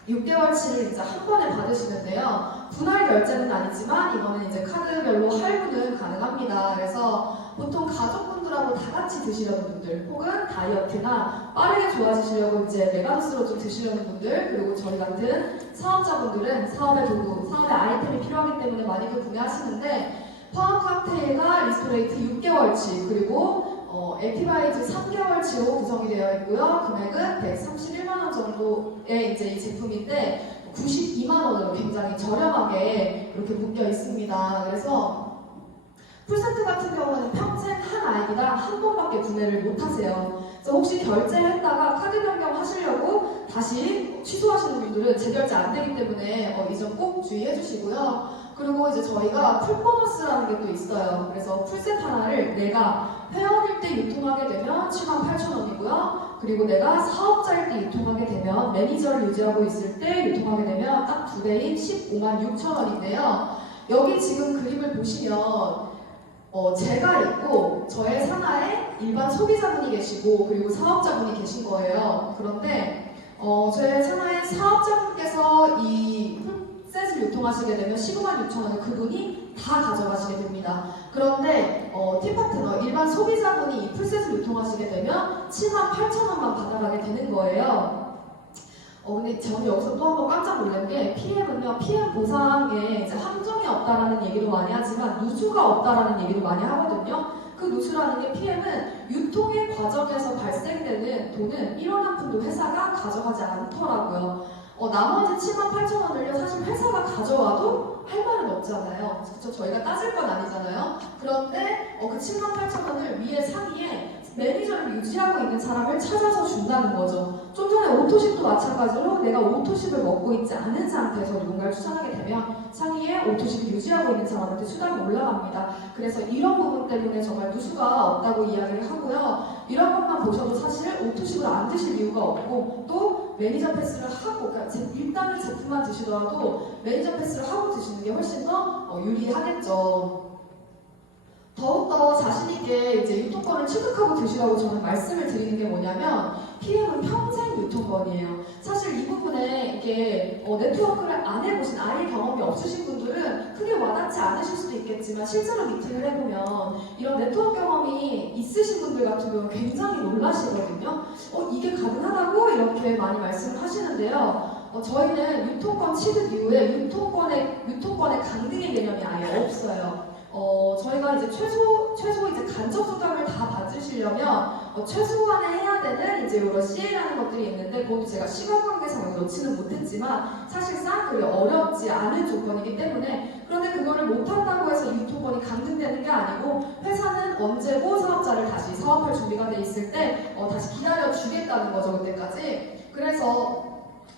6개월치를 이제 한 번에 받으시는데요. 분할 결제는 아니지만 이거는 이제 카드별로 할부는 가능합니다. 그래서 보통 가족분들하고 다 같이 드시려는 분들, 혹은 다이어트나 빠르게 좋아지시려고 이제 메가도스로 좀 드시려는 분들, 그리고 저희 같은 사업자분들은 사업의 도구, 사업의 아이템이 필요하기 때문에 많이들 구매하시는데, 파워 칵테일과 리스토레이트 6개월치, 그리고 액티바이즈 3개월치로 구성이 되어 있고요. 금액은 131만 원 정도의 이제 이 제품인데 92만 원으로 굉장히 저렴하게 이렇게 묶여 있습니다. 그래서 풀세트 같은 경우는 평생 한 아이디랑 한 번밖에 구매를 못 하세요. 그래서 혹시 결제를 했다가 카드 변경 하시려고 다시 취소하시는 분들은 재결제 안 되기 때문에 이 점 꼭 주의해 주시고요. 그리고 이제 저희가 풀보너스라는 게 또 있어요. 그래서 풀셋 하나를 내가 회원일 때 유통하게 되면 78,000원이고요. 그리고 내가 사업자일 때 유통하게 되면, 매니저를 유지하고 있을 때 유통하게 되면 딱 2배인 156,000원인데요. 여기 지금 그림을 보시면 제가 있고 저의 산하에 일반 소비자분이 계시고 그리고 사업자분이 계신 거예요. 그런데 저의 산하에 사업자분께서 이 풀셋을 유통하시게 되면 156,000원을 그분이 다 가져가시게 됩니다. 그런데 티파트너, 일반 소비자분이 이 풀셋을 유통하시게 되면 78,000원만 받아가게 되는 거예요. 근데 저는 여기서 또 한 번 깜짝 놀란 게, PM은요, PM 보상에 이제 함정이 없다라는 얘기도 많이 하지만 누수가 없다라는 얘기도 많이 하거든요. 그 누수라는 게, PM은 유통의 과정에서 발생되는 돈은 1원 한 푼도 회사가 가져가지 않더라고요. 나머지 78,000원을요, 사실 회사가 가져와도 할 말은 없잖아요. 그쵸? 저희가 따질 건 아니잖아요. 그런데 그 78,000원을 위에 상위에 매니저를 유지하고 있는 사람을 찾아서 준다는 거죠. 좀 전에 오토십도 마찬가지로 내가 오토십을 먹고 있지 않은 상태에서 누군가를 추천하게 되면 상위에 오토십을 유지하고 있는 사람한테 수당이 올라갑니다. 그래서 이런 부분 때문에 정말 누수가 없다고 이야기를 하고요. 이런 것만 보셔도 사실 오토십을 안 드실 이유가 없고, 또 매니저 패스를 하고, 그러니까 일단은 제품만 드시더라도 매니저 패스를 하고 드시는 게 훨씬 더 유리하겠죠. 더욱더 자신있게 이제 유통권을 취득하고 드시라고 저는 말씀을 드리는 게 뭐냐면, PM은 평생 유통권이에요. 사실 이 부분에 이게 네트워크를 안 해보신, 아예 경험이 없으신 분들은 크게 와닿지 않으실 수도 있겠지만, 실제로 미팅을 해보면 이런 네트워크 경험이 있으신 분들 같은 경우는 굉장히 놀라시거든요. 이게 가능하다고? 이렇게 많이 말씀을 하시는데요. 저희는 유통권 취득 이후에 유통권의 강등의 개념이 아예 없어요. 저희가 이제 최소 이제 간접 수당을 다 받으시려면 최소한에 해야 되는 이제 이런 CA라는 것들이 있는데, 그것도 제가 시간 관계상 넣지는 못했지만 사실상 그게 어렵지 않은 조건이기 때문에, 그런데 그거를 못한다고 해서 유통권이 강등되는 게 아니고, 회사는 언제고 사업자를 다시 사업할 준비가 돼 있을 때 다시 기다려 주겠다는 거죠, 그때까지. 그래서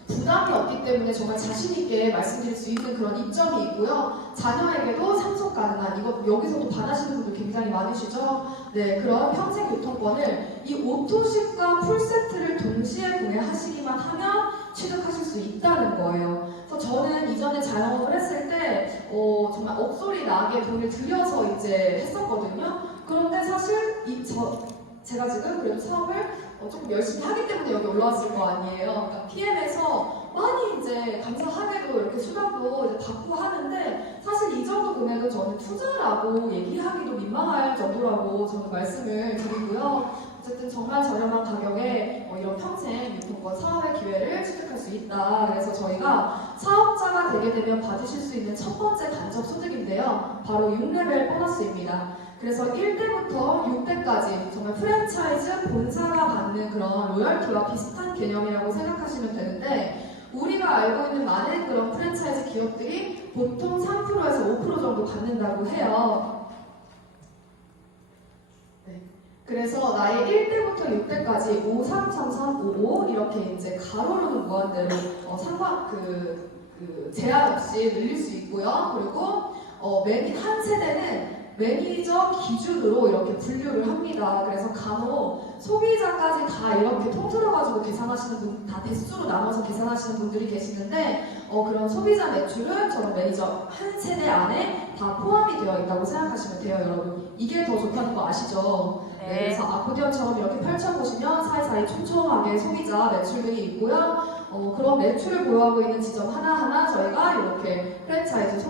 부담이 없기 때문에 정말 자신있게 말씀드릴 수 있는 그런 이점이 있고요. 자녀에게도 상속 가능한, 이거 여기서도 반하시는 분들 굉장히 많으시죠? 네, 그런 평생 유통권을 이 오토십과 풀세트를 동시에 구매하시기만 하면 취득하실 수 있다는 거예요. 그래서 저는 이전에 자영업을 했을 때 정말 억소리 나게 돈을 들여서 이제 했었거든요. 그런데 사실 제가 지금 그래도 사업을 조금 열심히 하기 때문에 여기 올라왔을 거 아니에요. 그러니까 PM에서 많이 이제 감사하게도 이렇게 수당도 이제 받고 하는데, 사실 이 정도 금액은 저는 투자라고 얘기하기도 민망할 정도라고 저는 말씀을 드리고요. 어쨌든 정말 저렴한 가격에 이런 평생 유통권 사업의 기회를 취득할 수 있다. 그래서 저희가 사업자가 되게 되면 받으실 수 있는 첫 번째 간접 소득인데요. 바로 6레벨 보너스입니다. 그래서 1대부터 6대까지 정말 프랜차이즈 본사가 받는 그런 로열티와 비슷한 개념이라고 생각하시면 되는데, 우리가 알고 있는 많은 그런 프랜차이즈 기업들이 보통 3%에서 5% 정도 받는다고 해요. 네. 그래서 나의 1대부터 6대까지 5, 3, 3, 3, 5, 5 이렇게 이제 가로로는 무한대로 제한 없이 늘릴 수 있고요. 그리고 한 세대는 매니저 기준으로 이렇게 분류를 합니다. 그래서 간혹 소비자까지 다 이렇게 통틀어가지고 계산하시는 분, 다 대수로 나눠서 계산하시는 분들이 계시는데, 그런 소비자 매출은 저런 매니저 한 세대 안에 다 포함이 되어 있다고 생각하시면 돼요, 여러분. 이게 더 좋다는 거 아시죠? 네, 그래서 아코디언처럼 이렇게 펼쳐보시면 사이사이 촘촘하게 소비자 매출들이 있고요. 그런 매출을 보유하고 있는 지점 하나하나 저희가 이렇게 프랜차이즈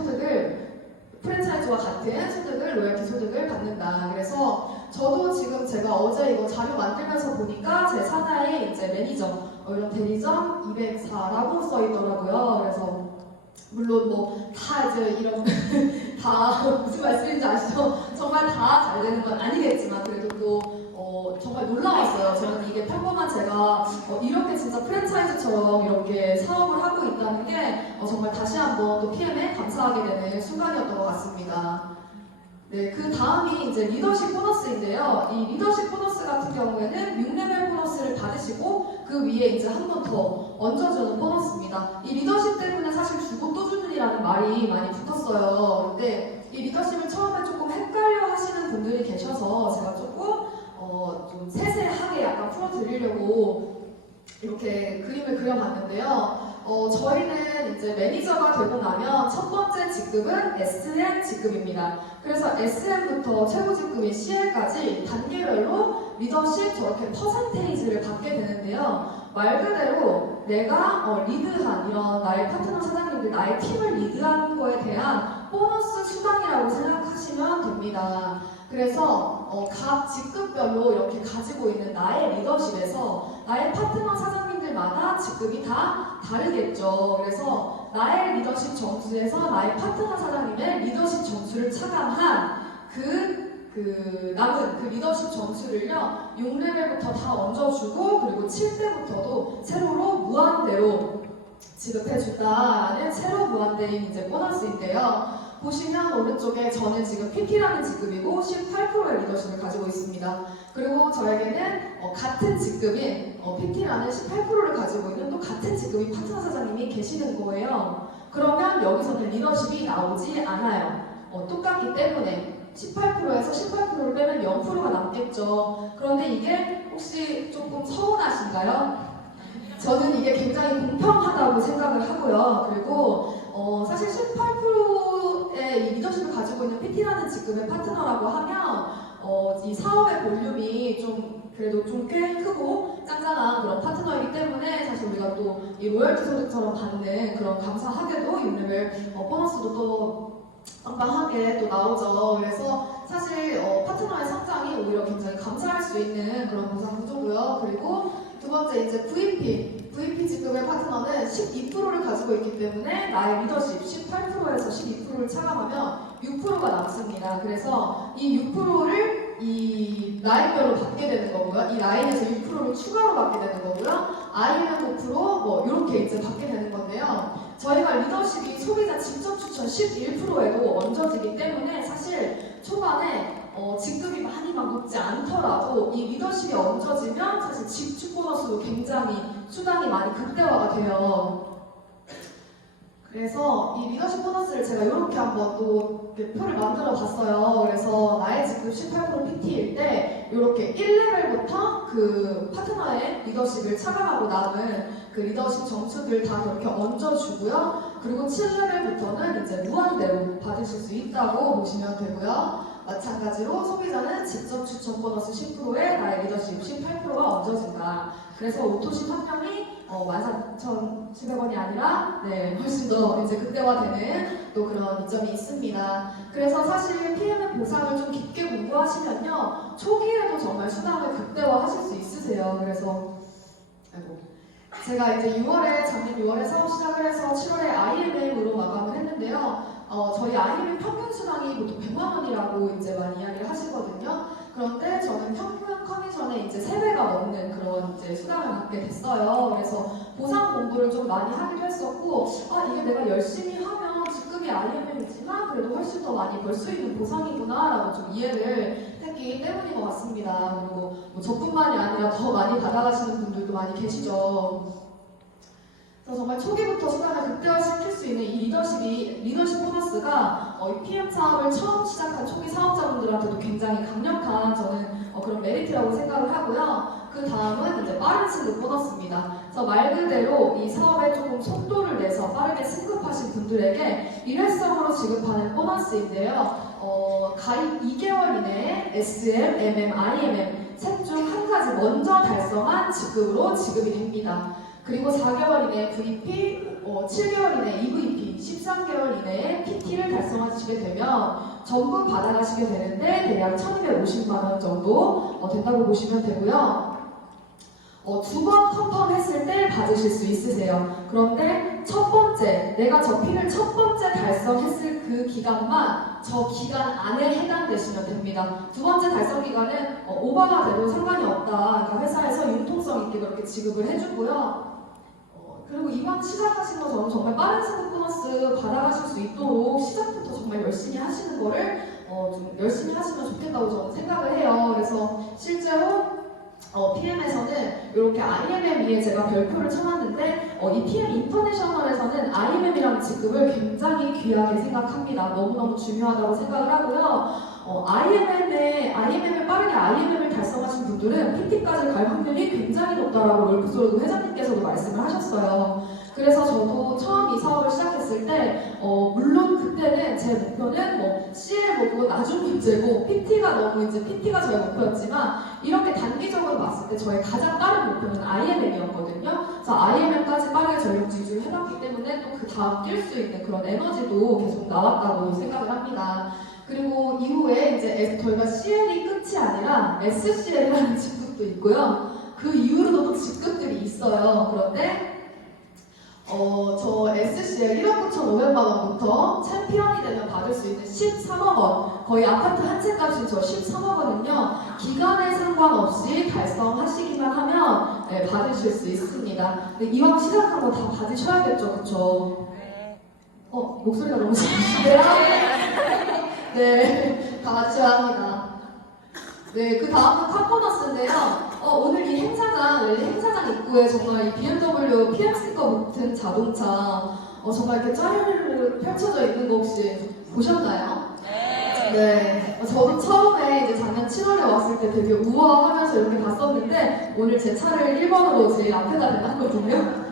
아르바이트와 같은 소득을, 로열티 소득을 받는다. 그래서 저도 지금 제가 어제 이거 자료 만들면서 보니까 제 산하에 이제 매니저, 이런 대리점 204라고 써 있더라고요. 그래서 물론 뭐 다 이제 이런 다 무슨 말씀인지 아시죠? 정말 다 잘 되는 건 아니겠지만 그래도 또 정말 놀라웠어요. 저는 이게 평범한 제가 이렇게 진짜 프랜차이즈처럼 이렇게 사업을 하고 있다는 게 정말 다시 한번 또 PM에 감사하게 되는 순간이었던 것 같습니다. 네, 그 다음이 이제 리더십 보너스인데요. 이 리더십 보너스 같은 경우에는 6레벨 보너스를 받으시고 그 위에 이제 한 번 더 얹어주는 보너스입니다. 이 리더십 때문에 사실 주고 또 주는이라는 말이 많이 붙었어요. 근데 이 리더십을 처음에 조금 헷갈려 하시는 분들이 계셔서 제가 조금 좀 세세하게 약간 풀어드리려고 이렇게 그림을 그려봤는데요. 저희는 이제 매니저가 되고 나면 첫 번째 직급은 SM 직급입니다. 그래서 SM부터 최고 직급인 CL까지 단계별로 리더십 저렇게 퍼센테이지를 받게 되는데요. 말 그대로 내가 리드한 이런 나의 파트너 사장님들, 나의 팀을 리드한 거에 대한 보너스 수당이라고 생각하시면 됩니다. 그래서 각 직급별로 이렇게 가지고 있는 나의 리더십에서 나의 파트너 사장님들마다 직급이 다 다르겠죠. 그래서 나의 리더십 점수에서 나의 파트너 사장님의 리더십 점수를 차감한 남은 그 리더십 점수를요 6레벨부터 다 얹어주고 그리고 7대부터도 세로로 무한대로 지급해준다라는 세로 무한대인 이제 보너스인데요. 보시면 오른쪽에 저는 지금 PP라는 직급이고 18%의 리더십을 가지고 있습니다. 그리고 저에게는 같은 직급인 PT라는 18%를 가지고 있는 또 같은 직급인 파트너 사장님이 계시는 거예요. 그러면 여기서는 리더십이 나오지 않아요. 똑같기 때문에 18%에서 18%를 빼면 0%가 남겠죠. 그런데 이게 혹시 조금 서운하신가요? 저는 이게 굉장히 공평하다고 생각을 하고요. 그리고 사실 18%의 이 리더십을 가지고 있는 PT라는 직급의 파트너라고 하면 이 사업의 볼륨이 좀 그래도 좀 꽤 크고 짱짱한 그런 파트너이기 때문에 사실 우리가 또 이 로열티 소득처럼 받는 그런 감사하게도 6레벨 보너스도 또 빵빵하게 또 나오죠. 그래서 사실 파트너의 성장이 오히려 굉장히 감사할 수 있는 그런 보상 구조고요. 그리고 두 번째 이제 VP 직급의 파트너는 12%를 가지고 있기 때문에 나의 리더십 18%에서 12%를 차감하면 6%가 남습니다. 그래서 이 6%를 이 라인별로 받게 되는 거고요. 이 라인에서 6%를 추가로 받게 되는 거고요. IM은 5% 뭐 이렇게 이제 받게 되는 건데요. 저희가 리더십이 소비자 직접 추천 11%에도 얹어지기 때문에 사실 초반에 직급이 많이 막 높지 않더라도 이 리더십이 얹어지면 사실 직축 보너스도 굉장히 수당이 많이 극대화가 돼요. 그래서 이 리더십 보너스를 제가 이렇게 한번 또 표를 만들어 봤어요. 그래서 나의 직급 18% PT일 때 이렇게 1레벨부터 그 파트너의 리더십을 차감하고 남은 그 리더십 점수들 다 이렇게 얹어주고요. 그리고 7레벨부터는 이제 무한대로 받으실 수 있다고 보시면 되고요. 마찬가지로 소비자는 직접 추천 보너스 10%에 나의 리더십 18%가 얹어진다. 그래서 오토십 한 명이 14,700원이 아니라 훨씬 더 이제 극대화되는 또 그런 이점이 있습니다. 그래서 사실 PM의 보상을 좀 깊게 공부하시면요 초기에도 정말 수당을 극대화하실 수 있으세요. 그래서 제가 이제 작년 6월에 사업 시작을 해서 7월에 IMM으로 마감을 했는데요. 저희 IMM 평균 수당이 보통 100만 원이라고 이제 많이 이야기를 하시거든요. 그런데 저는 평균 커미션에 이제 3배가 넘는 그런 이제 수당을 받게 됐어요. 그래서 보상 공부를 좀 많이 하기도 했었고, 이게 내가 열심히 하면 직급이 IMM이지만 그래도 훨씬 더 많이 벌 수 있는 보상이구나라고 좀 이해를 했기 때문인 것 같습니다. 그리고 뭐 저뿐만이 아니라 더 많이 받아가시는 분들도 많이 계시죠. 그래서 정말 초기부터 수당을 극대화시킬 수 있는 이 리더십 보너스가 이 PM 사업을 처음 시작한 초기 사업자분들한테도 굉장히 강력한 저는 그런 메리트라고 생각을 하고요. 그 다음은 이제 빠른 승급 보너스입니다. 그래서 말 그대로 이 사업에 조금 속도를 내서 빠르게 승급하신 분들에게 일회성으로 지급하는 보너스인데요. 가입 2개월 이내에 SM, MM, IMM 셋 중 한 가지 먼저 달성한 직급으로 지급이 됩니다. 그리고 4개월 이내에 VP, 7개월 이내에 EVP, 13개월 이내에 PT P를 달성하시게 되면 전부 받아가시게 되는데 대략 1250만 원 정도 된다고 보시면 되고요. 두 번 컨펌 했을 때 받으실 수 있으세요. 그런데 첫 번째, 내가 저 P를 첫 번째 달성했을 그 기간만 저 기간 안에 해당되시면 됩니다. 두 번째 달성 기간은 오버가 돼도 상관이 없다. 그러니까 회사에서 융통성 있게 그렇게 지급을 해주고요. 그리고 이왕 시작하신 거 저는 정말 빠른 승급 보너스 받아가실 수 있도록 시작부터 정말 열심히 하시는 거를 좀 열심히 하시면 좋겠다고 저는 생각을 해요. 그래서 실제로 PM에서는 이렇게 IMM 위에 제가 별표를 쳐놨는데 이 PM 인터내셔널에서는 IMM이라는 직급을 굉장히 귀하게 생각합니다. 너무너무 중요하다고 생각을 하고요. IMM을 빠르게 IMM을 달성하신 분들은 PT까지 갈 확률이 굉장히 높다라고 롤프솔도 회장님께서도 말씀을 하셨어요. 그래서 저도 처음 이 사업을 시작했을 때 물론 그때는 제 목표는 CL 보고 나중 문제고 PT가 저의 목표였지만 이렇게 단기적으로 봤을 때 저의 가장 빠른 목표는 IMM이었거든요. 그래서 IMM까지 빠르게 전력 지주를 해봤기 때문에 또 그 다음 뛸 수 있는 그런 에너지도 계속 나왔다고 생각을 합니다. 그리고 이후에 이제 저희가 CL이 끝이 아니라 SCL이라는 직급도 있고요. 그 이후로도 또 직급들이 있어요. 그런데 저 SCL 1억 9,500만 원부터 챔피언이 되면 받을 수 있는 13억 원, 거의 아파트 한 채 값인 저 13억 원은요, 기간에 상관없이 달성하시기만 하면 받으실 수 있습니다. 근데 이왕 시작한 거 다 받으셔야겠죠, 그쵸? 목소리가 너무 작으신데요? 네, 다 같이야 합니다. 네, 그 다음은 카보너스인데요. 오늘 이 행사장 입구에 정말 이 BMW PM 스티커 붙은 자동차 정말 이렇게 짜르르 펼쳐져 있는 거 혹시 보셨나요? 네. 저도 처음에 이제 작년 7월에 왔을 때 되게 우아하면서 이렇게 봤었는데 오늘 제 차를 1번으로 제일 앞에다 대놨거든요.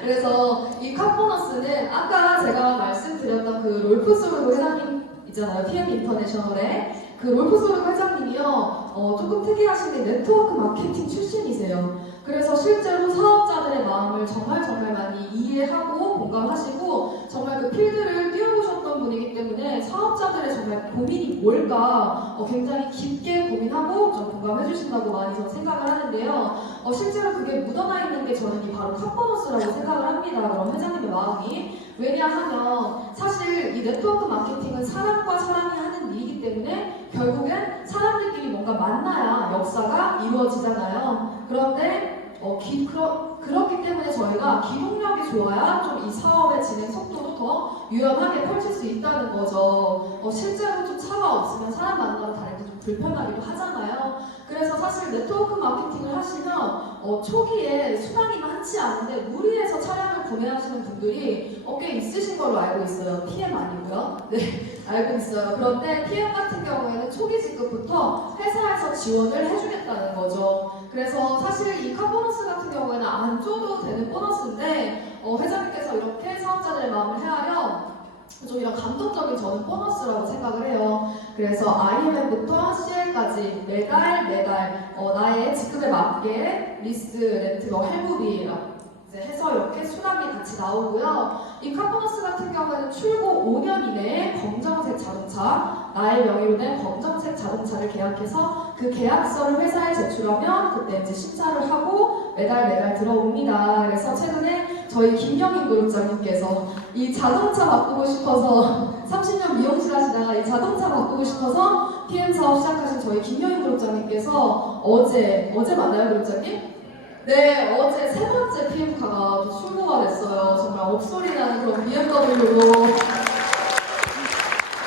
그래서 이 카보너스는 아까 제가 말씀드렸던 그 롤프솔고 회장님 있잖아요. PM 인터내셔널에 그 롤프솔고 회장님이요. 조금 특이하신 게 네트워크 마케팅 출신이세요. 그래서 실제로 사업자들의 마음을 정말 많이 이해하고 공감하시고 정말 그 필드를 뛰어보셨던 분이기 때문에 사업자들의 정말 고민이 뭘까 굉장히 깊게 고민하고 좀 공감해 주신다고 많이 저는 생각을 하는데요. 실제로 그게 묻어나 있는 게 저는 바로 카보너스라고 생각을 합니다. 그럼 회장님의 마음이. 왜냐하면 사실 이 네트워크 마케팅은 사람과 사람이 하는 일이기 때문에 결국엔 사람들끼리 뭔가 만나야 역사가 이루어지잖아요. 그런데 그렇기 때문에 저희가 기동력이 좋아야 좀 이 사업의 진행 속도도 더 유연하게 펼칠 수 있다는 거죠. 실제로 좀 차가 없으면 사람 만나러 다닐 때 좀 불편하기도 하잖아요. 그래서 사실 네트워크 마케팅을 하시면 초기에 수당이 많지 않은데 무리해서 차량을 구매하시는 분들이 꽤 있으신 걸로 알고 있어요. PM 아니고요. 네, 알고 있어요. 그런데 PM 같은 경우에는 초기 지급부터 회사에서 지원을 해주겠다는 거죠. 그래서 사실 이 카보너스 같은 경우에는 안 줘도 되는 보너스인데 회장님께서 이렇게 사업자들의 마음을 헤아려 좀 이런 감동적인 저는 보너스라고 생각을 해요. 그래서 IMM부터 CL까지 매달 나의 직급에 맞게 리스, 렌트, 할부비 이제 해서 이렇게 수당이 같이 나오고요. 이 카보너스 같은 경우에는 출고 5년 이내에 검정색 자동차, 나의 명의로 된 검정색 자동차를 계약해서 그 계약서를 회사에 제출하면 그때 이제 심사를 하고 매달 들어옵니다. 그래서 최근에 저희 김영인 그룹장님께서 이 자동차 바꾸고 싶어서 30년 미용실 하시다가 이 자동차 바꾸고 싶어서 PM 사업 시작하신 저희 김영인 그룹장님께서 어제 맞나요, 그룹장님? 네, 어제 세 번째 PM카가 또 출고가 됐어요. 정말 업소리 나는 그런 BMW로.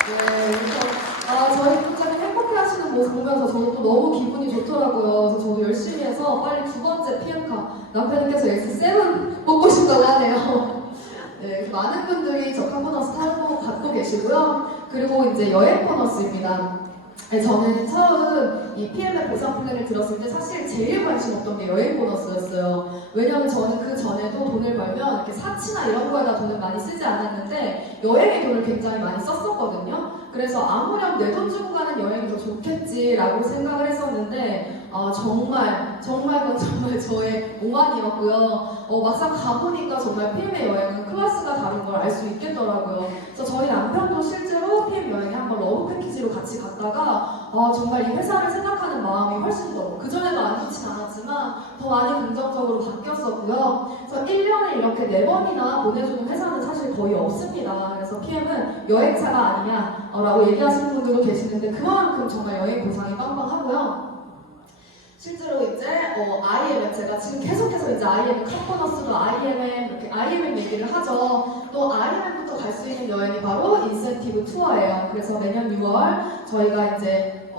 네, 그래서 저희 그룹장님 행복해 하시는 모습 보면서 저도 또 너무 기분이 좋더라고요. 그래서 저도 열심히 해서 빨리 두 번째 PM카 남편님께서 X7 뽑고 싶다고 하네요. 네, 많은 분들이 저 카보너스 타는 거 갖고 계시고요. 그리고 이제 여행 보너스입니다. 네, 저는 처음 이 PM의 보상 플랜을 들었을 때 사실 제일 관심 없던 게 여행 보너스였어요. 왜냐하면 저는 그 전에도 돈을 벌면 이렇게 사치나 이런 거에다 돈을 많이 쓰지 않았는데 여행에 돈을 굉장히 많이 썼었거든요. 그래서 아무렴 내 돈 주고 가는 여행이 더 좋겠지라고 생각을 했었는데 정말 그건 정말 저의 오만이었고요. 막상 가보니까 정말 PM의 여행은 클래스가 다른 걸 알 수 있겠더라고요. 그래서 저희 남편도 실제로 PM 여행에 한번 러브 패키지로 같이 갔다가 정말 이 회사를 생각하는 마음이 훨씬 더 그전에도 안 좋진 않았지만 더 많이 긍정적으로 바뀌었었고요. 그래서 1년에 이렇게 4번이나 보내주는 회사는 사실 거의 없습니다. 그래서 PM은 여행사가 아니냐라고 얘기하시는 분들도 계시는데 그만큼 정말 여행 보상이 빵빵하고요. 실제로 이제 IMM 제가 지금 계속해서 이제 IMM 컨퍼런스도 IMM 이렇게 IMM 얘기를 하죠. 또 IMM부터 갈 수 있는 여행이 바로 인센티브 투어예요. 그래서 매년 6월 저희가 이제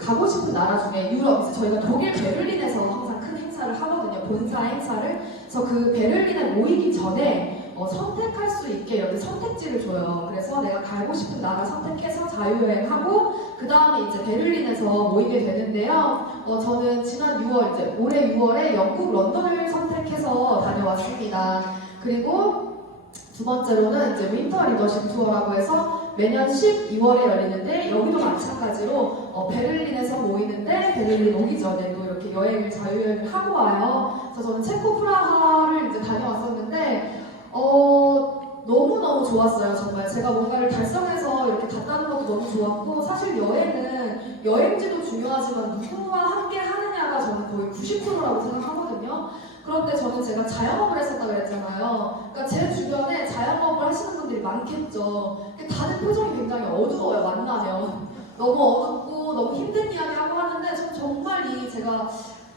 가고 싶은 나라 중에 유럽 이제 저희가 독일 베를린에서 항상 큰 행사를 하거든요. 본사 행사를. 그래서 그 베를린에 모이기 전에 선택할 수 있게 이렇게 선택지를 줘요. 그래서 내가 가고 싶은 나라 선택해서 자유여행하고 그 다음에 이제 베를린에서 모이게 되는데요. 저는 지난 6월 이제 올해 6월에 영국 런던을 선택해서 다녀왔습니다. 그리고 두 번째로는 이제 윈터 리더십 투어라고 해서 매년 12월에 열리는데 여기도 마찬가지로 베를린에서 모이는데 베를린 오기 전에도 이렇게 여행을 자유여행을 하고 와요. 그래서 저는 체코 프라하를 이제 다녀왔었는데 너무너무 좋았어요. 정말 제가 뭔가를 달성해서 이렇게 갔다는 것도 너무 좋았고 사실 여행은 여행지도 중요하지만 누구와 함께 하느냐가 저는 거의 90%라고 생각하거든요. 그런데 저는 제가 자영업을 했었다고 그랬잖아요. 그러니까 제 주변에 자영업을 하시는 분들이 많겠죠. 다들 표정이 굉장히 어두워요. 만나면 너무 어둡고 너무 힘든 이야기하고 하는데 전 정말 제가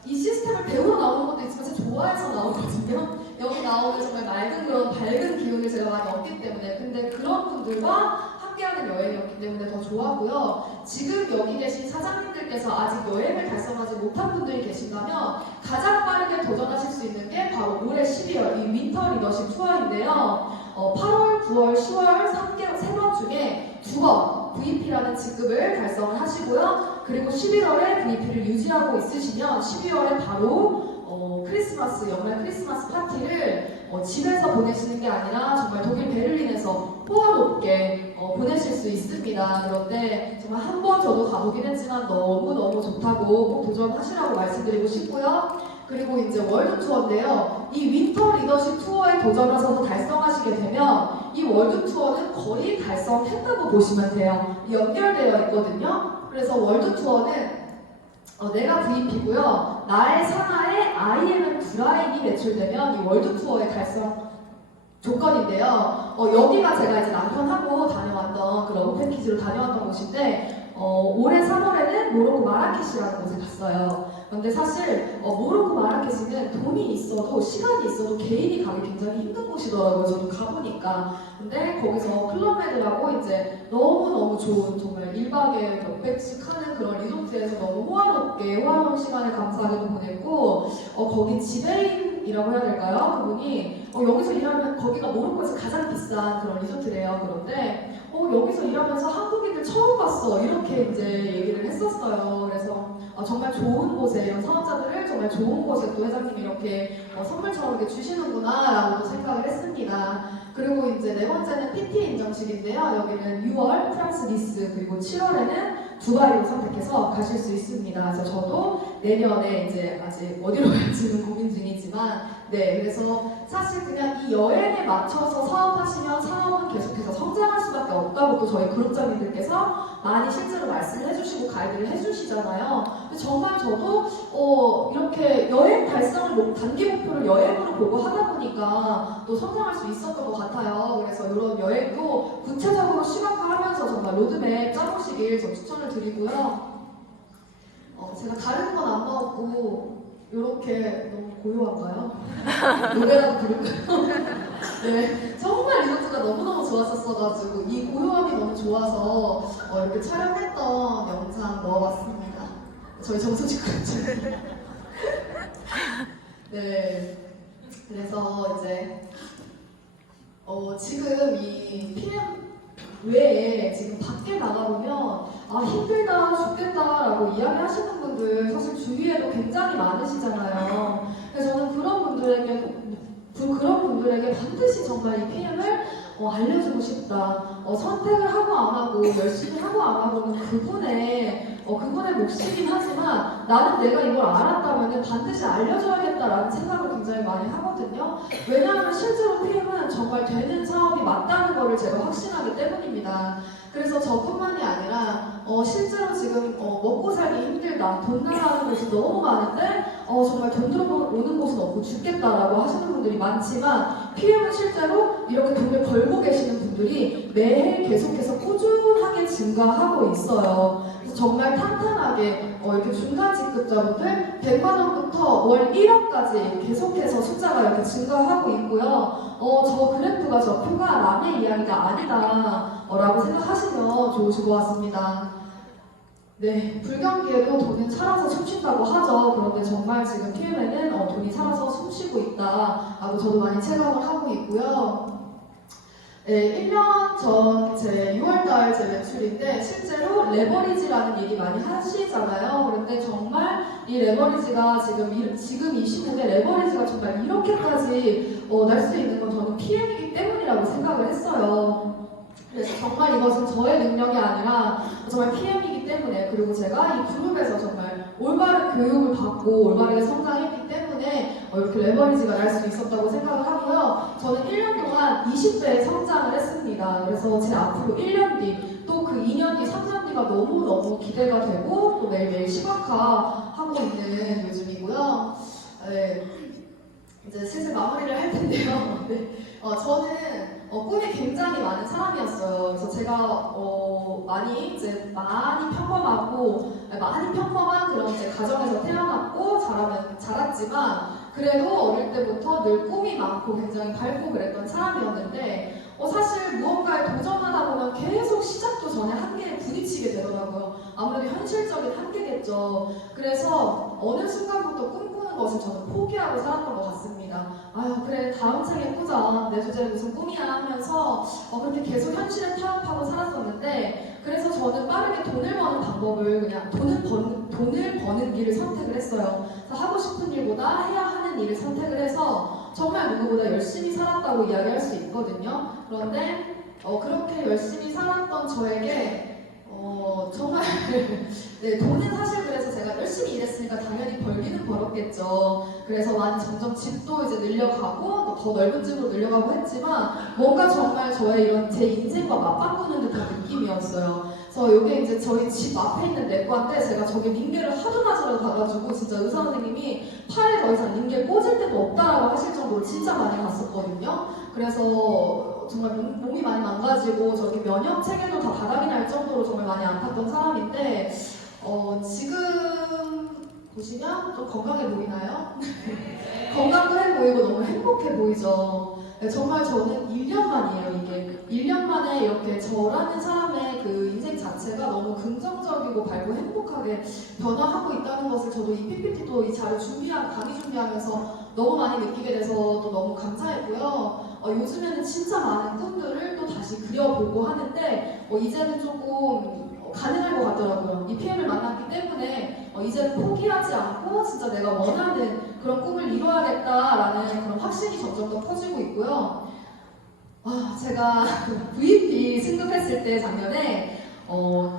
이 시스템을 배우러 나오는 것도 있지만 제가 좋아해서 나오거든요. 여기 나오는 정말 맑은 그런 밝은 기운을 제가 많이 얻기 때문에 근데 그런 분들과 함께하는 여행이었기 때문에 더 좋았고요. 지금 여기 계신 사장님들께서 아직 여행을 달성하지 못한 분들이 계신다면 가장 빠르게 도전하실 수 있는 게 바로 올해 12월 이 윈터 리더십 투어인데요. 8월, 9월, 10월 3번 중에 2번 VP라는 직급을 달성을 하시고요. 그리고 11월에 VP를 유지하고 있으시면 12월에 바로 크리스마스, 연말 크리스마스 파티를 집에서 보내시는 게 아니라 정말 독일 베를린에서 호화롭게 보내실 수 있습니다. 그런데 정말 한 번 저도 가보긴 했지만 너무너무 좋다고 꼭 도전하시라고 말씀드리고 싶고요. 그리고 이제 월드 투어인데요. 이 윈터 리더십 투어에 도전하셔서 달성하시게 되면 이 월드 투어는 거의 달성했다고 보시면 돼요. 연결되어 있거든요. 그래서 월드 투어는 내가 VP고요. 나의 산하에 IMM 드라인이 매출되면 이 월드 투어의 달성 조건인데요. 여기가 제가 이제 남편하고 다녀왔던 그 러브 패키지로 다녀왔던 곳인데 올해 3월에는 모로코 마라케시라는 곳에 갔어요. 근데 사실 모로코 마라케시는 돈이 있어도 시간이 있어도 개인이 가기 굉장히 힘든 곳이더라고요. 저도 가보니까. 근데 거기서 클럽메드라고 이제 너무너무 좋은 정말 1박에 몇백씩 하는 그런 리조트에서 너무 호화로운 시간을 감사하게도 보냈고 거기 지배인이라고 해야 될까요? 그분이 여기서 일하면 거기가 모로코에서 가장 비싼 그런 리조트래요. 그런데 여기서 일하면서 한국인들 처음 봤어 이렇게 이제 얘기를 했었어요. 그래서 정말 좋은 곳에 이런 사업자들을 정말 좋은 곳에 또 회장님이 이렇게 선물처럼 이렇게 주시는구나 라고 생각을 했습니다. 그리고 이제 네 번째는 PT 인정식인데요. 여기는 6월 프랑스 니스 그리고 7월에는 두바이로 선택해서 가실 수 있습니다. 그래서 저도 내년에 이제 아직 어디로 갈지는 고민 중이지만 그래서 사실 그냥 이 여행에 맞춰서 사업하시면 사업은 계속해서 성장할 수밖에 없다고 또 저희 그룹장님들께서 많이 실제로 말씀을 해주시고 가이드를 해주시잖아요. 근데 정말 저도 이렇게 여행 달성을 단기 목표를 여행으로 보고 하다 보니까 또 성장할 수 있었던 것 같아요. 그래서 이런 여행도 구체적으로 시각화하면서 정말 로드맵 짜보시길 저 추천을 드리고요. 제가 다른 건 안 넣었고 이렇게 너무 고요한가요? 노래라도 부를까요? 네, 정말 리조트가 너무너무 좋았었어가지고 이 고요함이 너무 좋아서 이렇게 촬영했던 영상 넣어봤습니다. 저희 정수직 군장. 네, 그래서 이제 지금 이 PM 외에 지금 밖에 나가보면 힘들다 죽겠다라고 이야기하시는 분들 사실 주위에도 굉장히 많으시잖아요. 그래서 저는 그런 분들에게 반드시 정말 이 PM을 알려주고 싶다. 선택을 하고 안 하고 열심히 하고 안 하고는 그분의 그분의 몫이긴 하지만 나는 내가 이걸 알았다면 반드시 알려줘야겠다라는 생각을 굉장히 많이 하거든요. 왜냐하면 실제로 PM은 정말 되는 사업이 맞다는 거를 제가 확신하기 때문입니다. 그래서 저뿐만이 아니라 실제로 지금 먹고 살기 힘들다, 돈 나가는 곳이 너무 많은데 정말 돈 들어오는 곳은 없고 죽겠다라고 하시는 분들이 많지만 PM은 실제로 이렇게 돈을 벌고 계시는 분들이 매해 계속해서 꾸준하게 증가하고 있어요. 그래서 정말 탄탄하게 이렇게 중간 직급자분들 100만 원부터 월 1억까지 계속해서 숫자가 이렇게 증가하고 있고요. 저 그래프가 저 표가 남의 이야기가 아니다 라고 생각하시면 좋으실 것 같습니다. 네, 불경기에도 돈은 살아서 숨쉰다고 하죠. 그런데 정말 지금 PM에는 돈이 살아서 숨쉬고 있다라고 저도 많이 체감을 하고 있고요. 네, 1년 전 제 6월달 제 매출인데 실제로 레버리지라는 얘기 많이 하시잖아요. 그런데 정말 이 레버리지가 지금 이 시국에 레버리지가 정말 이렇게까지 날 수 있는 건 저는 PM이기 때문이라고 생각을 했어요. 그래서 정말 이것은 저의 능력이 아니라 정말 PM이기 때문에, 그리고 제가 이 그룹에서 정말 올바른 교육을 받고 올바르게 성장했기 때문에 이렇게 레버리지가 날 수 있었다고 생각을 하고요. 저는 1년 동안 20배의 성장을 했습니다. 그래서 제 앞으로 1년 뒤, 또 그 2년 뒤, 3년 뒤가 너무너무 기대가 되고 또 매일매일 시각화하고 있는 요즘이고요. 네, 이제 슬슬 마무리를 할 텐데요. 네. 저는 꿈이 굉장히 많은 사람이었어요. 그래서 제가 많이 평범한 그런 이제 가정에서 태어났고 자랐지만 그래도 어릴 때부터 늘 꿈이 많고 굉장히 밝고 그랬던 사람이었는데 사실 무언가에 도전하다 보면 계속 시작도 전에 한계에 부딪히게 되더라고요. 아무래도 현실적인 한계겠죠. 그래서 어느 순간부터 꿈꾸는 것을 저는 포기하고 살았던 것 같습니다. 아유 그래 다음 생에 꾸자, 내 주제는 무슨 꿈이야 하면서 그렇게 계속 현실에 타협하고 살았었는데, 그래서 저는 빠르게 돈을 버는 방법을 그냥 돈을 버는 길을 선택을 했어요. 그래서 하고 싶은 일보다 해야 하는 일을 선택을 해서 정말 누구보다 열심히 살았다고 이야기할 수 있거든요. 그런데 그렇게 열심히 살았던 저에게 정말 네, 돈은 사실 그래서 제가 열심히 일했으니까 당연히 벌기는 벌었겠죠. 그래서 많이 점점 집도 이제 늘려가고 더 넓은 집으로 늘려가고 했지만 뭔가 정말 저의 이런 제 인생과 맞바꾸는 듯한 느낌이었어요. 그래서 이게 이제 저희 집 앞에 있는 내과인데 제가 저기 링겔을 하도 맞으러 가가지고 진짜 의사 선생님이 팔에 더 이상 링겔 꽂을 데도 없다라고 하실 정도로 진짜 많이 갔었거든요. 그래서 정말 몸이 많이 망가지고 저기 면역 체계도 다 바닥이 날 정도로 정말 많이 아팠던 사람인데 지금 보시면 좀 건강해 보이나요? 건강해 보이고 너무 행복해 보이죠. 네, 정말 저는 1년 만이에요. 이게 1년 만에 이렇게 저라는 사람의 그 인생 자체가 너무 긍정적이고 밝고 행복하게 변화하고 있다는 것을 저도 이 PPT도 이 자료 강의 준비하면서 너무 많이 느끼게 돼서 또 너무 감사했고요. 요즘에는 진짜 많은 꿈들을 또 다시 그려보고 하는데 이제는 조금 가능할 것 같더라고요. 이 PM을 만났기 때문에 이제는 포기하지 않고 진짜 내가 원하는 그런 꿈을 이루어야겠다라는 그런 확신이 점점 더 커지고 있고요. 제가 VP 승급했을 때 작년에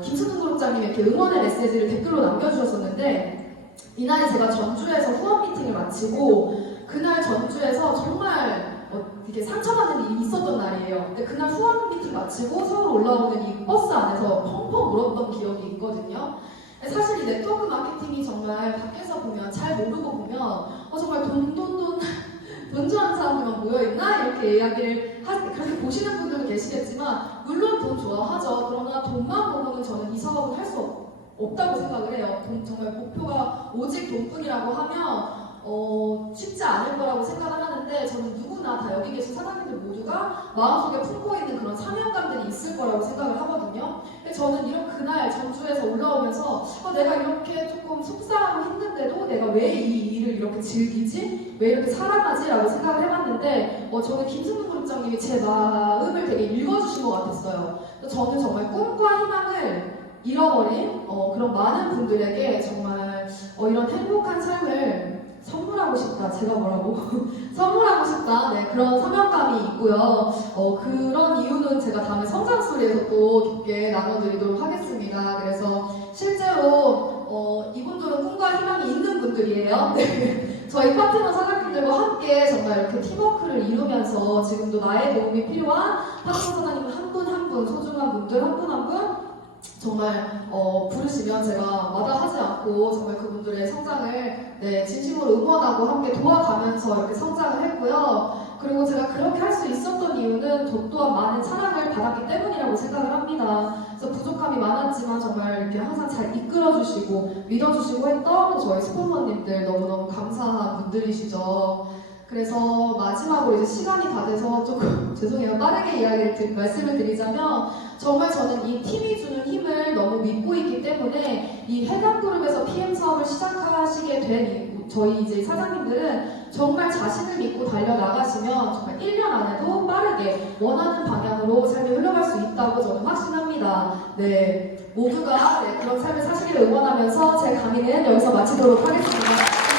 김수동 그룹장님이 이렇게 응원의 메시지를 댓글로 남겨주셨었는데, 이날에 제가 전주에서 후원 미팅을 마치고 그날 전주에서 정말 이렇게 상처받는 일이 있었던 날이에요. 근데 그날 후원 미팅 마치고 서울 올라오는 이 버스 안에서 펑펑 울었던 기억이 있거든요. 사실 이 네트워크 마케팅이 정말 밖에서 보면 잘 모르고 보면 정말 돈 좋아하는 사람들만 모여있나? 이렇게 이야기를 그렇게 보시는 분들도 계시겠지만 물론 돈 좋아하죠. 그러나 돈만 보고는 저는 이 사업을 할 수 없다고 생각을 해요. 정말 목표가 오직 돈뿐이라고 하면 쉽지 않을 거라고 생각을 하는데, 저는 누구나 다 여기 계신 사장님들 모두가 마음속에 품고 있는 그런 사명감들이 있을 거라고 생각을 하거든요. 근데 저는 그날 전주에서 올라오면서 내가 이렇게 조금 속상하고 힘든데도 내가 왜 이 일을 이렇게 즐기지? 왜 이렇게 사랑하지? 라고 생각을 해봤는데 저는 김승근 그룹장님이 제 마음을 되게 읽어주신 것 같았어요. 저는 정말 꿈과 희망을 잃어버린 그런 많은 분들에게 정말 이런 행복한 삶을 선물하고 싶다. 제가 뭐라고? 선물하고 싶다. 네, 그런 사명감이 있고요. 그런 이유는 제가 다음에 성장 스토리 대해서 또 깊게 나눠드리도록 하겠습니다. 그래서 실제로 이분들은 꿈과 희망이 있는 분들이에요. 네. 저희 파트너 사장님들과 함께 정말 이렇게 팀워크를 이루면서 지금도 나의 도움이 필요한 파트너 사장님 한 분 한 분, 소중한 분들 한 분 한 분 정말 부르시면 제가 마다하지 않고 정말 그분들의 성장을 진심으로 응원하고 함께 도와가면서 이렇게 성장을 했고요. 그리고 제가 그렇게 할 수 있었던 이유는 저 또한 많은 사랑을 받았기 때문이라고 생각을 합니다. 그래서 부족함이 많았지만 정말 이렇게 항상 잘 이끌어주시고 믿어주시고 했던 저희 스폰서님들 너무너무 감사한 분들이시죠. 그래서 마지막으로 이제 시간이 다 돼서 조금 죄송해요. 빠르게 말씀을 드리자면 정말 저는 이 팀이 주는 힘을 너무 믿고 있기 때문에 이 해당그룹에서 PM 사업을 시작하시게 된 저희 이제 사장님들은 정말 자신을 믿고 달려나가시면 정말 1년 안에도 빠르게 원하는 방향으로 삶이 흘러갈 수 있다고 저는 확신합니다. 네, 모두가 그런 삶을 사시기를 응원하면서 제 강의는 여기서 마치도록 하겠습니다.